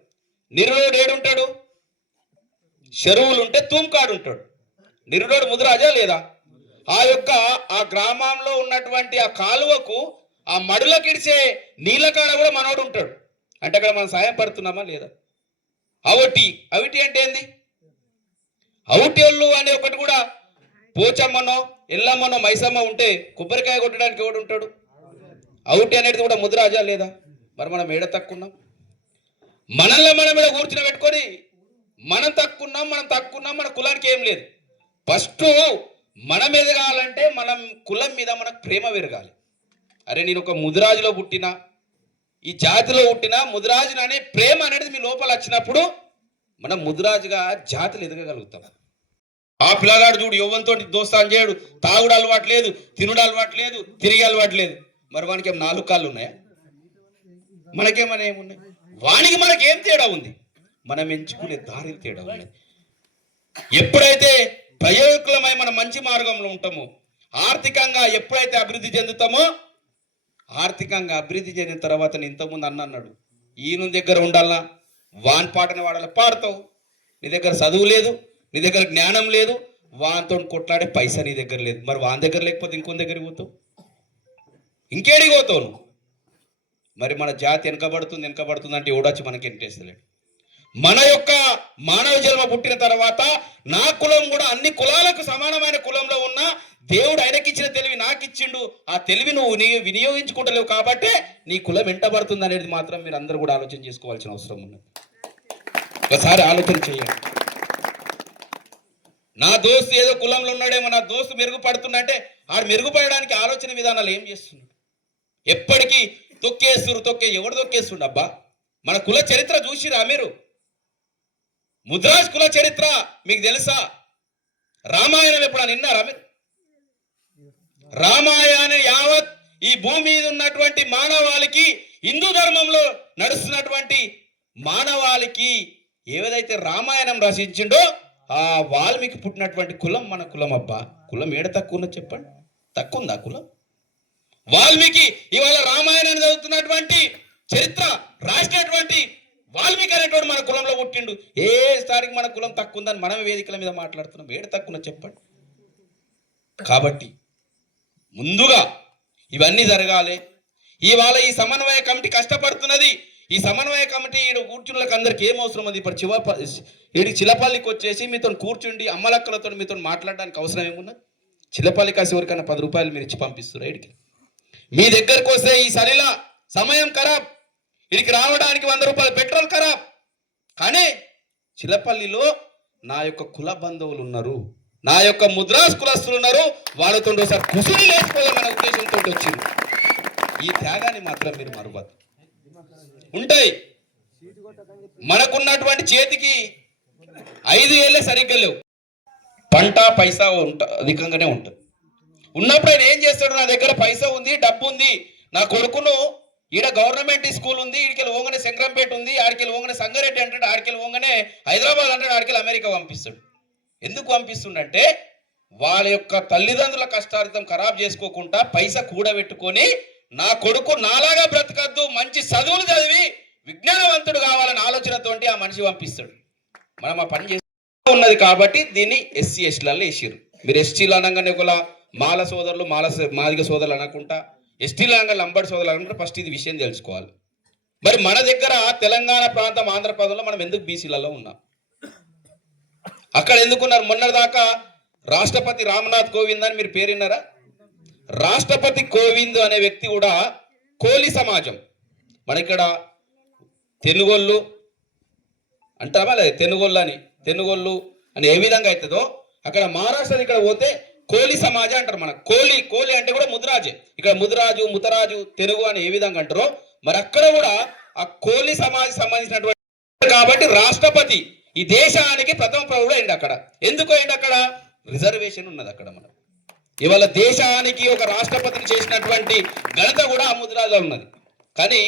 నిరుడోడు ఏడుంటాడు? చెరువులు ఉంటే తూంకాడు ఉంటాడు. నిరుడోడు ముదిరాజా లేదా? ఆ గ్రామంలో ఉన్నటువంటి ఆ కాలువకు ఆ మడులకిడిచే నీళ్ళకాడ కూడా మనోడు ఉంటాడు. అంటే అక్కడ మనం సాయం పడుతున్నామా లేదా? అవిటి అంటే ఏంది? అవుటోళ్ళు అనే ఒకటి కూడా పోచమ్మనో ఎల్లమ్మనో మైసమ్మ ఉంటే కొబ్బరికాయ కొట్టడానికి ఎవడు ఉంటాడు? అవుటి అనేది కూడా ముదిరాజా లేదా? మరి మనం ఏడ తక్కున్నాం? మనల్ని మనం మీద కూర్చుని పెట్టుకొని మనం తక్కున్నాం మన కులానికి ఏం లేదు. ఫస్ట్ మనం ఎదగాలంటే మనం కులం మీద మనకు ప్రేమ పెరగాలి. అరే నేను ఒక ముదిరాజులో పుట్టినా, ఈ జాతిలో పుట్టినా, ముదిరాజుని అనే ప్రేమ అనేది మీ లోపల వచ్చినప్పుడు మనం ముదిరాజుగా జాతులు ఎదగగలుగుతాం. ఆ పిల్లగాడు చూడు యువంతో దోస్తాను చేయడు, తాగుడు అలవాటు లేదు, తినుడు అలవాటు లేదు, తిరిగి అలవాటు లేదు. మరి వానికి ఏం 4 కాళ్ళు ఉన్నాయా? మనకేమైనా ఏమున్నాయి? వానికి మనకేం తేడా ఉంది? మనం ఎంచుకునే దారిలో తేడా ఉన్నది. ఎప్పుడైతే ప్రయోజకులమై మనం మంచి మార్గంలో ఉంటామో, ఆర్థికంగా ఎప్పుడైతే అభివృద్ధి చెందుతామో, ఆర్థికంగా అభివృద్ధి చెందిన తర్వాత ఇంతకుముందు అన్నాడు, ఈయన దగ్గర ఉండాలన్నా వాన్ పాటని వాడాలి, పాడతావు. నీ దగ్గర చదువు లేదు, నీ దగ్గర జ్ఞానం లేదు, వానితో కొట్లాడే పైసా నీ దగ్గర లేదు. మరి వాని దగ్గర లేకపోతే ఇంకొన్ని దగ్గరికి పోతావు, ఇంకేడికి పోతావు నువ్వు? మరి మన జాతి వెనకబడుతుంది అంటే ఎవడొచ్చి మనకి ఇంట్రెస్ట్లేడు. మన యొక్క మానవ జన్మ పుట్టిన తర్వాత నా కులం కూడా అన్ని కులాలకు సమానమైన కులంలో ఉన్న దేవుడు ఆయనకిచ్చిన తెలివి నాకు ఇచ్చిండు. ఆ తెలివి నువ్వు వినియోగించుకుంటలేవు కాబట్టి నీ కులం వెంటబడుతుంది అనేది మాత్రం మీరు అందరూ కూడా ఆలోచన చేసుకోవాల్సిన అవసరం ఉన్నది. ఒకసారి ఆలోచన చేయండి. నా దోస్తు ఏదో కులంలో ఉన్నాడేమో, నా దోస్తు మెరుగుపడుతుందంటే ఆడు మెరుగుపడడానికి ఆలోచన విధానాలు ఏం చేస్తున్నాడు? ఎప్పటికీ ఎవడు తొక్కేస్తుండబ్బా? మన కుల చరిత్ర చూసిరా మీరు? ముద్రాజ్ కుల చరిత్ర మీకు తెలుసా? రామాయణం ఎప్పుడన్నా విన్నారా మీరు? రామాయణం యావత్ ఈ భూమి మీద ఉన్నటువంటి మానవాళికి, హిందూ ధర్మంలో నడుస్తున్నటువంటి మానవాళికి ఏదైతే రామాయణం రచించిండో ఆ వాల్మీకి పుట్టినటువంటి కులం మన కులం. అబ్బా కులం ఏడ తక్కువ ఉన్నది చెప్పండి? తక్కువ ఉందా కులం? వాల్మీకి ఇవాళ రామాయణాన్ని చదువుతున్నటువంటి చరిత్ర రాసినటువంటి వాల్మీకి అనేటువంటి మన కులంలో పుట్టిండు. ఏ స్థాయికి మన కులం తక్కువ ఉందని మనం వేదికల మీద మాట్లాడుతున్నాం. ఏడ తక్కువ చెప్పండి? కాబట్టి ముందుగా ఇవన్నీ జరగాలి. ఇవాళ ఈ సమన్వయ కమిటీ కష్టపడుతున్నది. ఈ సమన్వయ కమిటీ కూర్చున్నలకు అందరికి ఏం అవసరం ఉంది? ఇప్పుడు చిలపల్లికి వచ్చేసి మీతో కూర్చుండి అమ్మలక్కలతో మీతో మాట్లాడడానికి అవసరం ఏమున్నది? చిలపల్లి కాసి ఎవరికైనా 10 రూపాయలు మీరు ఇచ్చి పంపిస్తారు ఇడికి. మీ దగ్గరకు వస్తే ఈ సరిలా సమయం ఖరాబ్, ఇడికి రావడానికి 100 రూపాయలు పెట్రోల్ ఖరాబ్. కానీ చిలపల్లిలో నా యొక్క కుల బంధువులు ఉన్నారు, నా యొక్క ముద్రాస్ కులస్తులు ఉన్నారు, వాళ్ళతో ఒకసారి కుసుడి లేకపోయామనే ఉద్దేశంతో వచ్చింది. ఈ త్యాగాన్ని మాత్రం మీరు మరవద్దు. ఉంటాయి మనకున్నటువంటి చేతికి 5 ఏళ్ళే సరిగ్గా లేవు, పంట పైసా అధికంగానే ఉంటుంది. ఉన్నప్పుడు ఆయన ఏం చేస్తాడు? నా దగ్గర పైసా ఉంది, డబ్బు ఉంది, నా కొడుకును ఈడ గవర్నమెంట్ స్కూల్ ఉంది, ఈడికెళ్ళి ఓంగనే శంకరంపేట ఉంది, ఆడికెళ్ళి ఓంగనే సంగారెడ్డి అంటాడు, ఆడికెళ్ళి ఓంగనే హైదరాబాద్ అంటాడు, ఆడికెళ్ళి అమెరికా పంపిస్తాడు. ఎందుకు పంపిస్తుండంటే వాళ్ళ యొక్క తల్లిదండ్రుల కష్టార్థం ఖరాబ్ చేసుకోకుండా పైసా కూడబెట్టుకొని నా కొడుకు నాలాగా బ్రతకద్దు, మంచి చదువులు చదివి విజ్ఞానవంతుడు కావాలని ఆలోచనతోటి ఆ మనిషి పంపిస్తాడు. మనం ఆ పని చేస్తూ ఉన్నది కాబట్టి దీన్ని SC STలలో వేసారు. మీరు STలు అనగానే ఒకలా మాల సోదరులు మాదిగ సోదరులు అనకుండా STలు అనగా లంబడి సోదరులు అనుకుంటే ఫస్ట్ ఇది విషయం తెలుసుకోవాలి. మరి మన దగ్గర తెలంగాణ ప్రాంతం ఆంధ్రప్రదేశ్లో మనం ఎందుకు BCలలో ఉన్నాం? అక్కడ ఎందుకున్నారు? మొన్నటిదాకా రాష్ట్రపతి రామ్నాథ్ కోవింద్ అని మీరు పేరున్నారా? రాష్ట్రపతి కోవింద్ అనే వ్యక్తి కూడా కోలి సమాజం. మన ఇక్కడ తెనుగోళ్ళు అంటామా లేదు, తెనుగోళ్ళు అని ఏ విధంగా అవుతుందో అక్కడ మహారాష్ట్ర ఇక్కడ పోతే కోలి సమాజం అంటారు. మన కోలి అంటే కూడా ముదిరాజే. ఇక్కడ ముదిరాజు, ముతరాజు, తెలుగు అని ఏ విధంగా అంటారో మరి అక్కడ కూడా ఆ కోలి సమాజం సంబంధించినటువంటి కాబట్టి రాష్ట్రపతి ఈ దేశానికి ప్రథమ పౌరుడు అయింది అక్కడ. ఎందుకు అయింది అక్కడ? రిజర్వేషన్ ఉన్నది అక్కడ. మనం ఇవాళ దేశానికి ఒక రాష్ట్రపతిని చేసినటువంటి ఘనత కూడా ఆ ముదిరాజులో ఉన్నది. కానీ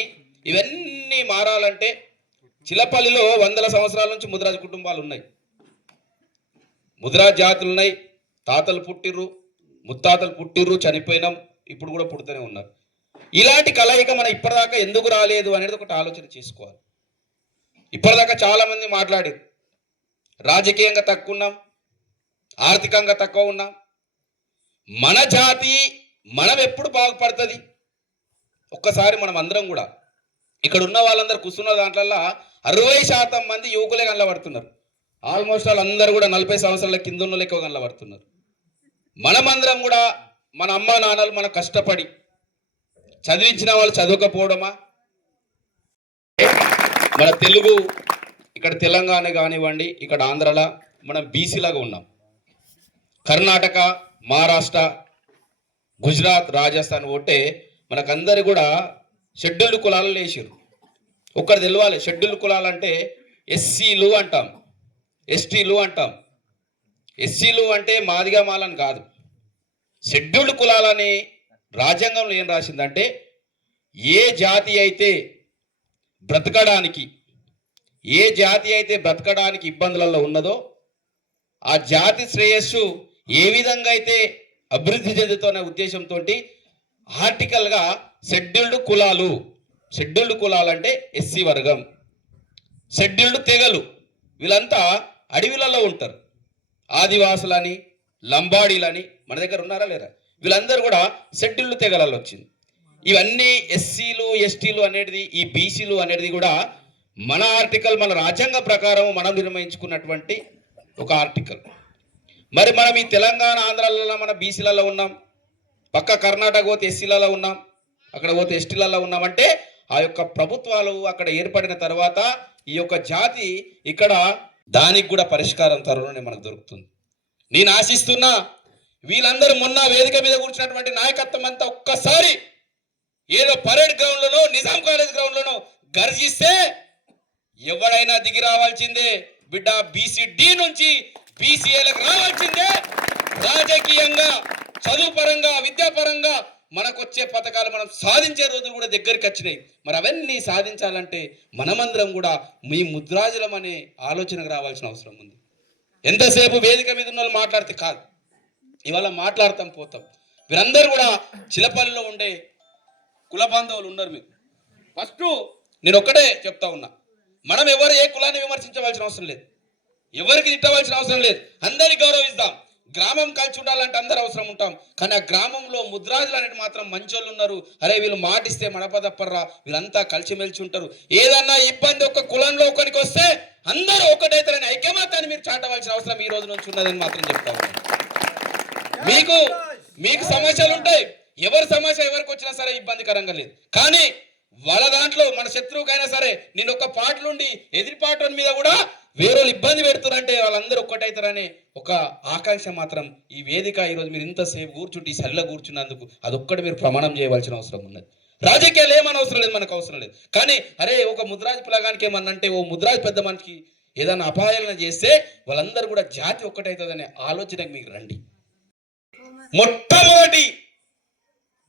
ఇవన్నీ మారాలంటే చిలపల్లిలో వందల సంవత్సరాల నుంచి ముదిరాజు కుటుంబాలు ఉన్నాయి, ముదిరాజు జాతులు ఉన్నాయి. తాతలు పుట్టిర్రు, ముత్తాతలు పుట్టిర్రు, చనిపోయినాం, ఇప్పుడు కూడా పుడుతూనే ఉన్నారు. ఇలాంటి కలయిక మనం ఇప్పటిదాకా ఎందుకు రాలేదు అనేది ఒకటి ఆలోచన చేసుకోవాలి. ఇప్పటిదాకా చాలా మంది మాట్లాడారు, రాజకీయంగా తక్కువ ఉన్నాం, ఆర్థికంగా తక్కువ ఉన్నాం. మన జాతి మనం ఎప్పుడు బాగుపడుతుంది? ఒక్కసారి మనం అందరం కూడా ఇక్కడ ఉన్న వాళ్ళందరూ కూర్చున్న దాంట్లో 60% మంది యువకులే కనబడుతున్నారు. ఆల్మోస్ట్ వాళ్ళందరూ కూడా 40 సంవత్సరాల కింద ఉన్న ఎక్కువ కనబడుతున్నారు. మనమందరం కూడా మన అమ్మా నాన్నలు మన కష్టపడి చదివించిన వాళ్ళు చదవకపోవడమా? మన తెలుగు ఇక్కడ తెలంగాణ కానివ్వండి, ఇక్కడ ఆంధ్రలో మనం బీసీలాగా ఉన్నాం. కర్ణాటక, మహారాష్ట్ర, గుజరాత్, రాజస్థాన్ పోతే మనకందరు కూడా షెడ్యూల్డ్ కులాలు లేచారు. ఒక్కరు తెలవాలి, షెడ్యూల్డ్ కులాలు అంటే ఎస్సీలు అంటాం, ఎస్టీలు అంటాం. ఎస్సీలు అంటే మాదిగా మాలని కాదు. షెడ్యూల్డ్ కులాలని రాజ్యాంగంలో ఏం రాసిందంటే ఏ జాతి అయితే బ్రతకడానికి ఇబ్బందులలో ఉన్నదో ఆ జాతి శ్రేయస్సు ఏ విధంగా అయితే అభివృద్ధి చెందుతున్న ఉద్దేశంతో ఆర్టికల్గా షెడ్యూల్డ్ కులాలు అంటే ఎస్సీ వర్గం, షెడ్యూల్డ్ తెగలు వీళ్ళంతా అడవిలలో ఉంటారు. ఆదివాసులని, లంబాడీలని మన దగ్గర ఉన్నారా లేరా? వీళ్ళందరూ కూడా షెడ్యూల్డ్ తెగలలో వచ్చింది. ఇవన్నీ ఎస్సీలు, ఎస్టీలు అనేది, ఈ బీసీలు అనేది కూడా మన ఆర్టికల్, మన రాజ్యాంగ ప్రకారం మనం నిర్ణయించుకున్నటువంటి ఒక ఆర్టికల్. మరి మనం ఈ తెలంగాణ, ఆంధ్రాలలో మన బీసీలలో ఉన్నాం, పక్క కర్ణాటక పోతే ఎస్సీలలో ఉన్నాం, అక్కడ పోతే ఎస్టీలలో ఉన్నామంటే ఆ యొక్క ప్రభుత్వాలు అక్కడ ఏర్పడిన తర్వాత ఈ యొక్క జాతి ఇక్కడ దానికి కూడా పరిష్కారం త్వరలోనే మనకు దొరుకుతుంది. నేను ఆశిస్తున్నా వీళ్ళందరూ మొన్న వేదిక మీద కూర్చున్నటువంటి నాయకత్వం అంతా ఒక్కసారి ఏదో పరేడ్ గ్రౌండ్లోనో, నిజాం కాలేజ్ గ్రౌండ్లోనో గర్జిస్తే ఎవడైనా దిగి రావాల్సిందే బిడ్డ. బీసీడీ నుంచి బీసీఏలకు రావాల్సిందే. రాజకీయంగా, చదువు పరంగా, విద్యాపరంగా మనకొచ్చే పథకాలు మనం సాధించే రోజులు కూడా దగ్గరికి వచ్చినాయి. మరి అవన్నీ సాధించాలంటే మనమందరం కూడా మీ ముద్రాజులం అనే ఆలోచనకు రావాల్సిన అవసరం ఉంది. ఎంతసేపు వేదిక మీద ఉన్న వాళ్ళు మాట్లాడితే కాదు, ఇవాళ మాట్లాడతాం పోతాం. వీరందరూ కూడా చిలపల్లిలో ఉండే కుల బాంధవులు ఉన్నారు. మీకు ఫస్ట్ నేను ఒక్కటే చెప్తా ఉన్నా, మనం ఎవరు ఏ కులాన్ని విమర్శించవలసిన అవసరం లేదు, ఎవరికి తిట్టవలసిన అవసరం లేదు. అందరినీ గౌరవిస్తాం. గ్రామం కలిసి ఉండాలంటే అందరూ అవసరం ఉంటాం. కానీ ఆ గ్రామంలో ముద్రాజులు అనేది మాత్రం మంచోళ్ళు ఉన్నారు. అరే వీళ్ళు మాటిస్తే మనపదప్పర్రా, వీళ్ళంతా కలిసిమెలిసి ఉంటారు. ఏదన్నా ఇబ్బంది ఒక కులంలో ఒకరికి వస్తే అందరూ ఒకటైతారని ఐక్యమత్యాన్ని మీరు చాటవలసిన అవసరం ఈ రోజు నుంచి ఉన్నదని మాత్రం చెప్తా ఉన్నాను. మీకు సమస్యలు ఉంటాయి, ఎవరి సమస్య ఎవరికి వచ్చినా సరే ఇబ్బందికరంగా లేదు. కానీ వాళ్ళ దాంట్లో మన శత్రువుకైనా సరే నేను ఒక పాటలు ఉండి ఎదిరి పాట మీద కూడా వేరే ఇబ్బంది పెడుతున్నారంటే వాళ్ళందరూ ఒక్కటైతారనే ఒక ఆకాంక్ష మాత్రం ఈ వేదిక ఈరోజు మీరు ఇంతసేపు కూర్చుంటే సరిలో కూర్చున్నందుకు అదొక్కటి మీరు ప్రమాణం చేయవలసిన అవసరం ఉన్నది. రాజకీయాలు ఏమని అవసరం లేదు, మనకు అవసరం లేదు. కానీ అరే ఒక ముద్రాజు పిల్లగానికి ఏమన్నంటే ఓ ముద్రాజు పెద్ద మనిషికి ఏదైనా అపాయాలను చేస్తే వాళ్ళందరూ కూడా జాతి ఒక్కటైతుందనే ఆలోచనకు మీకు రండి. మొట్టమొదటి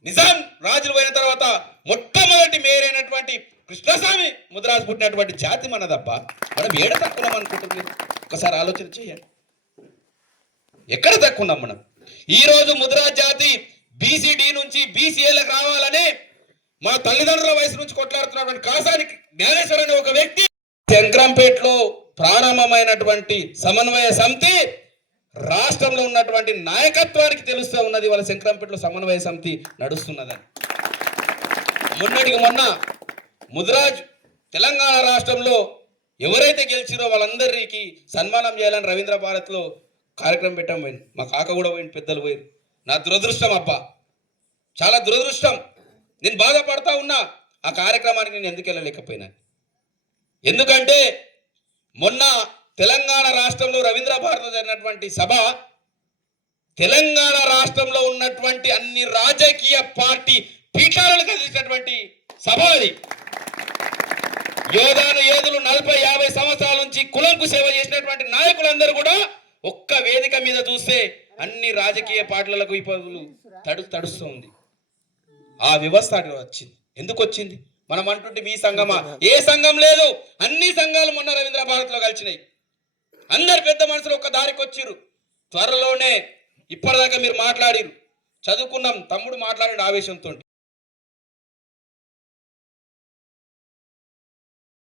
నిజాం రాజులు పోయిన తర్వాత మొట్టమొదటి మేరైనటువంటి కృష్ణస్వామి ముద్రాజు పుట్టినటువంటి జాతి మనదప్ప. మనం ఏడ తక్కున్నాం అనుకుంటున్నాం? ఒకసారి ఆలోచన చేయండి, ఎక్కడ తక్కున్నాం మనం? ఈరోజు ముద్రాజు జాతి బీసీడీ నుంచి బీసీఏలకు రావాలని మా తల్లిదండ్రుల వయసు నుంచి కొట్లాడుతున్నటువంటి కాసాని జ్ఞానేశ్వర్ అనే ఒక వ్యక్తి శంకరంపేటలో ప్రారంభమైనటువంటి సమన్వయ సమితి రాష్ట్రంలో ఉన్నటువంటి నాయకత్వానికి తెలుస్తూ ఉన్నది. వాళ్ళ శంకరంపేటలో సమన్వయ సమితి నడుస్తున్నదని. మొన్నటికి మొన్న ముదిరాజ్ తెలంగాణ రాష్ట్రంలో ఎవరైతే గెలిచిరో వాళ్ళందరికీ సన్మానం చేయాలని రవీంద్ర భారత్లో కార్యక్రమం పెట్టాం. పోయింది మా కాక కూడా పోయింది, పెద్దలు పోయింది. నా దురదృష్టం అబ్బా, చాలా దురదృష్టం. నేను బాధపడతా ఉన్నా. ఆ కార్యక్రమానికి నేను ఎందుకు వెళ్ళలేకపోయినా? ఎందుకంటే మొన్న తెలంగాణ రాష్ట్రంలో రవీంద్ర భారతిలో జరిగినటువంటి సభ తెలంగాణ రాష్ట్రంలో ఉన్నటువంటి అన్ని రాజకీయ పార్టీ పీఠాలను కదిలించినటువంటి సభ అది. యోధులు 40-50 సంవత్సరాల నుంచి కులంకు సేవ చేసినటువంటి నాయకులందరూ కూడా ఒక్క వేదిక మీద చూస్తే అన్ని రాజకీయ పార్టీలకు ఇప్పుడు తడుస్తూ ఉంది. ఆ వ్యవస్థ అటు వచ్చింది. ఎందుకు వచ్చింది? మనం అంటుంటే మీ సంఘమా? ఏ సంఘం లేదు. అన్ని సంఘాలు మొన్న రవీంద్ర భారతిలో కలిసినాయి. అందరు పెద్ద మనుషులు ఒక్క దారికి వచ్చిర్రు. త్వరలోనే ఇప్పటిదాకా మీరు మాట్లాడిరు, చదువుకున్నాం, తమ్ముడు మాట్లాడిన ఆవేశంతో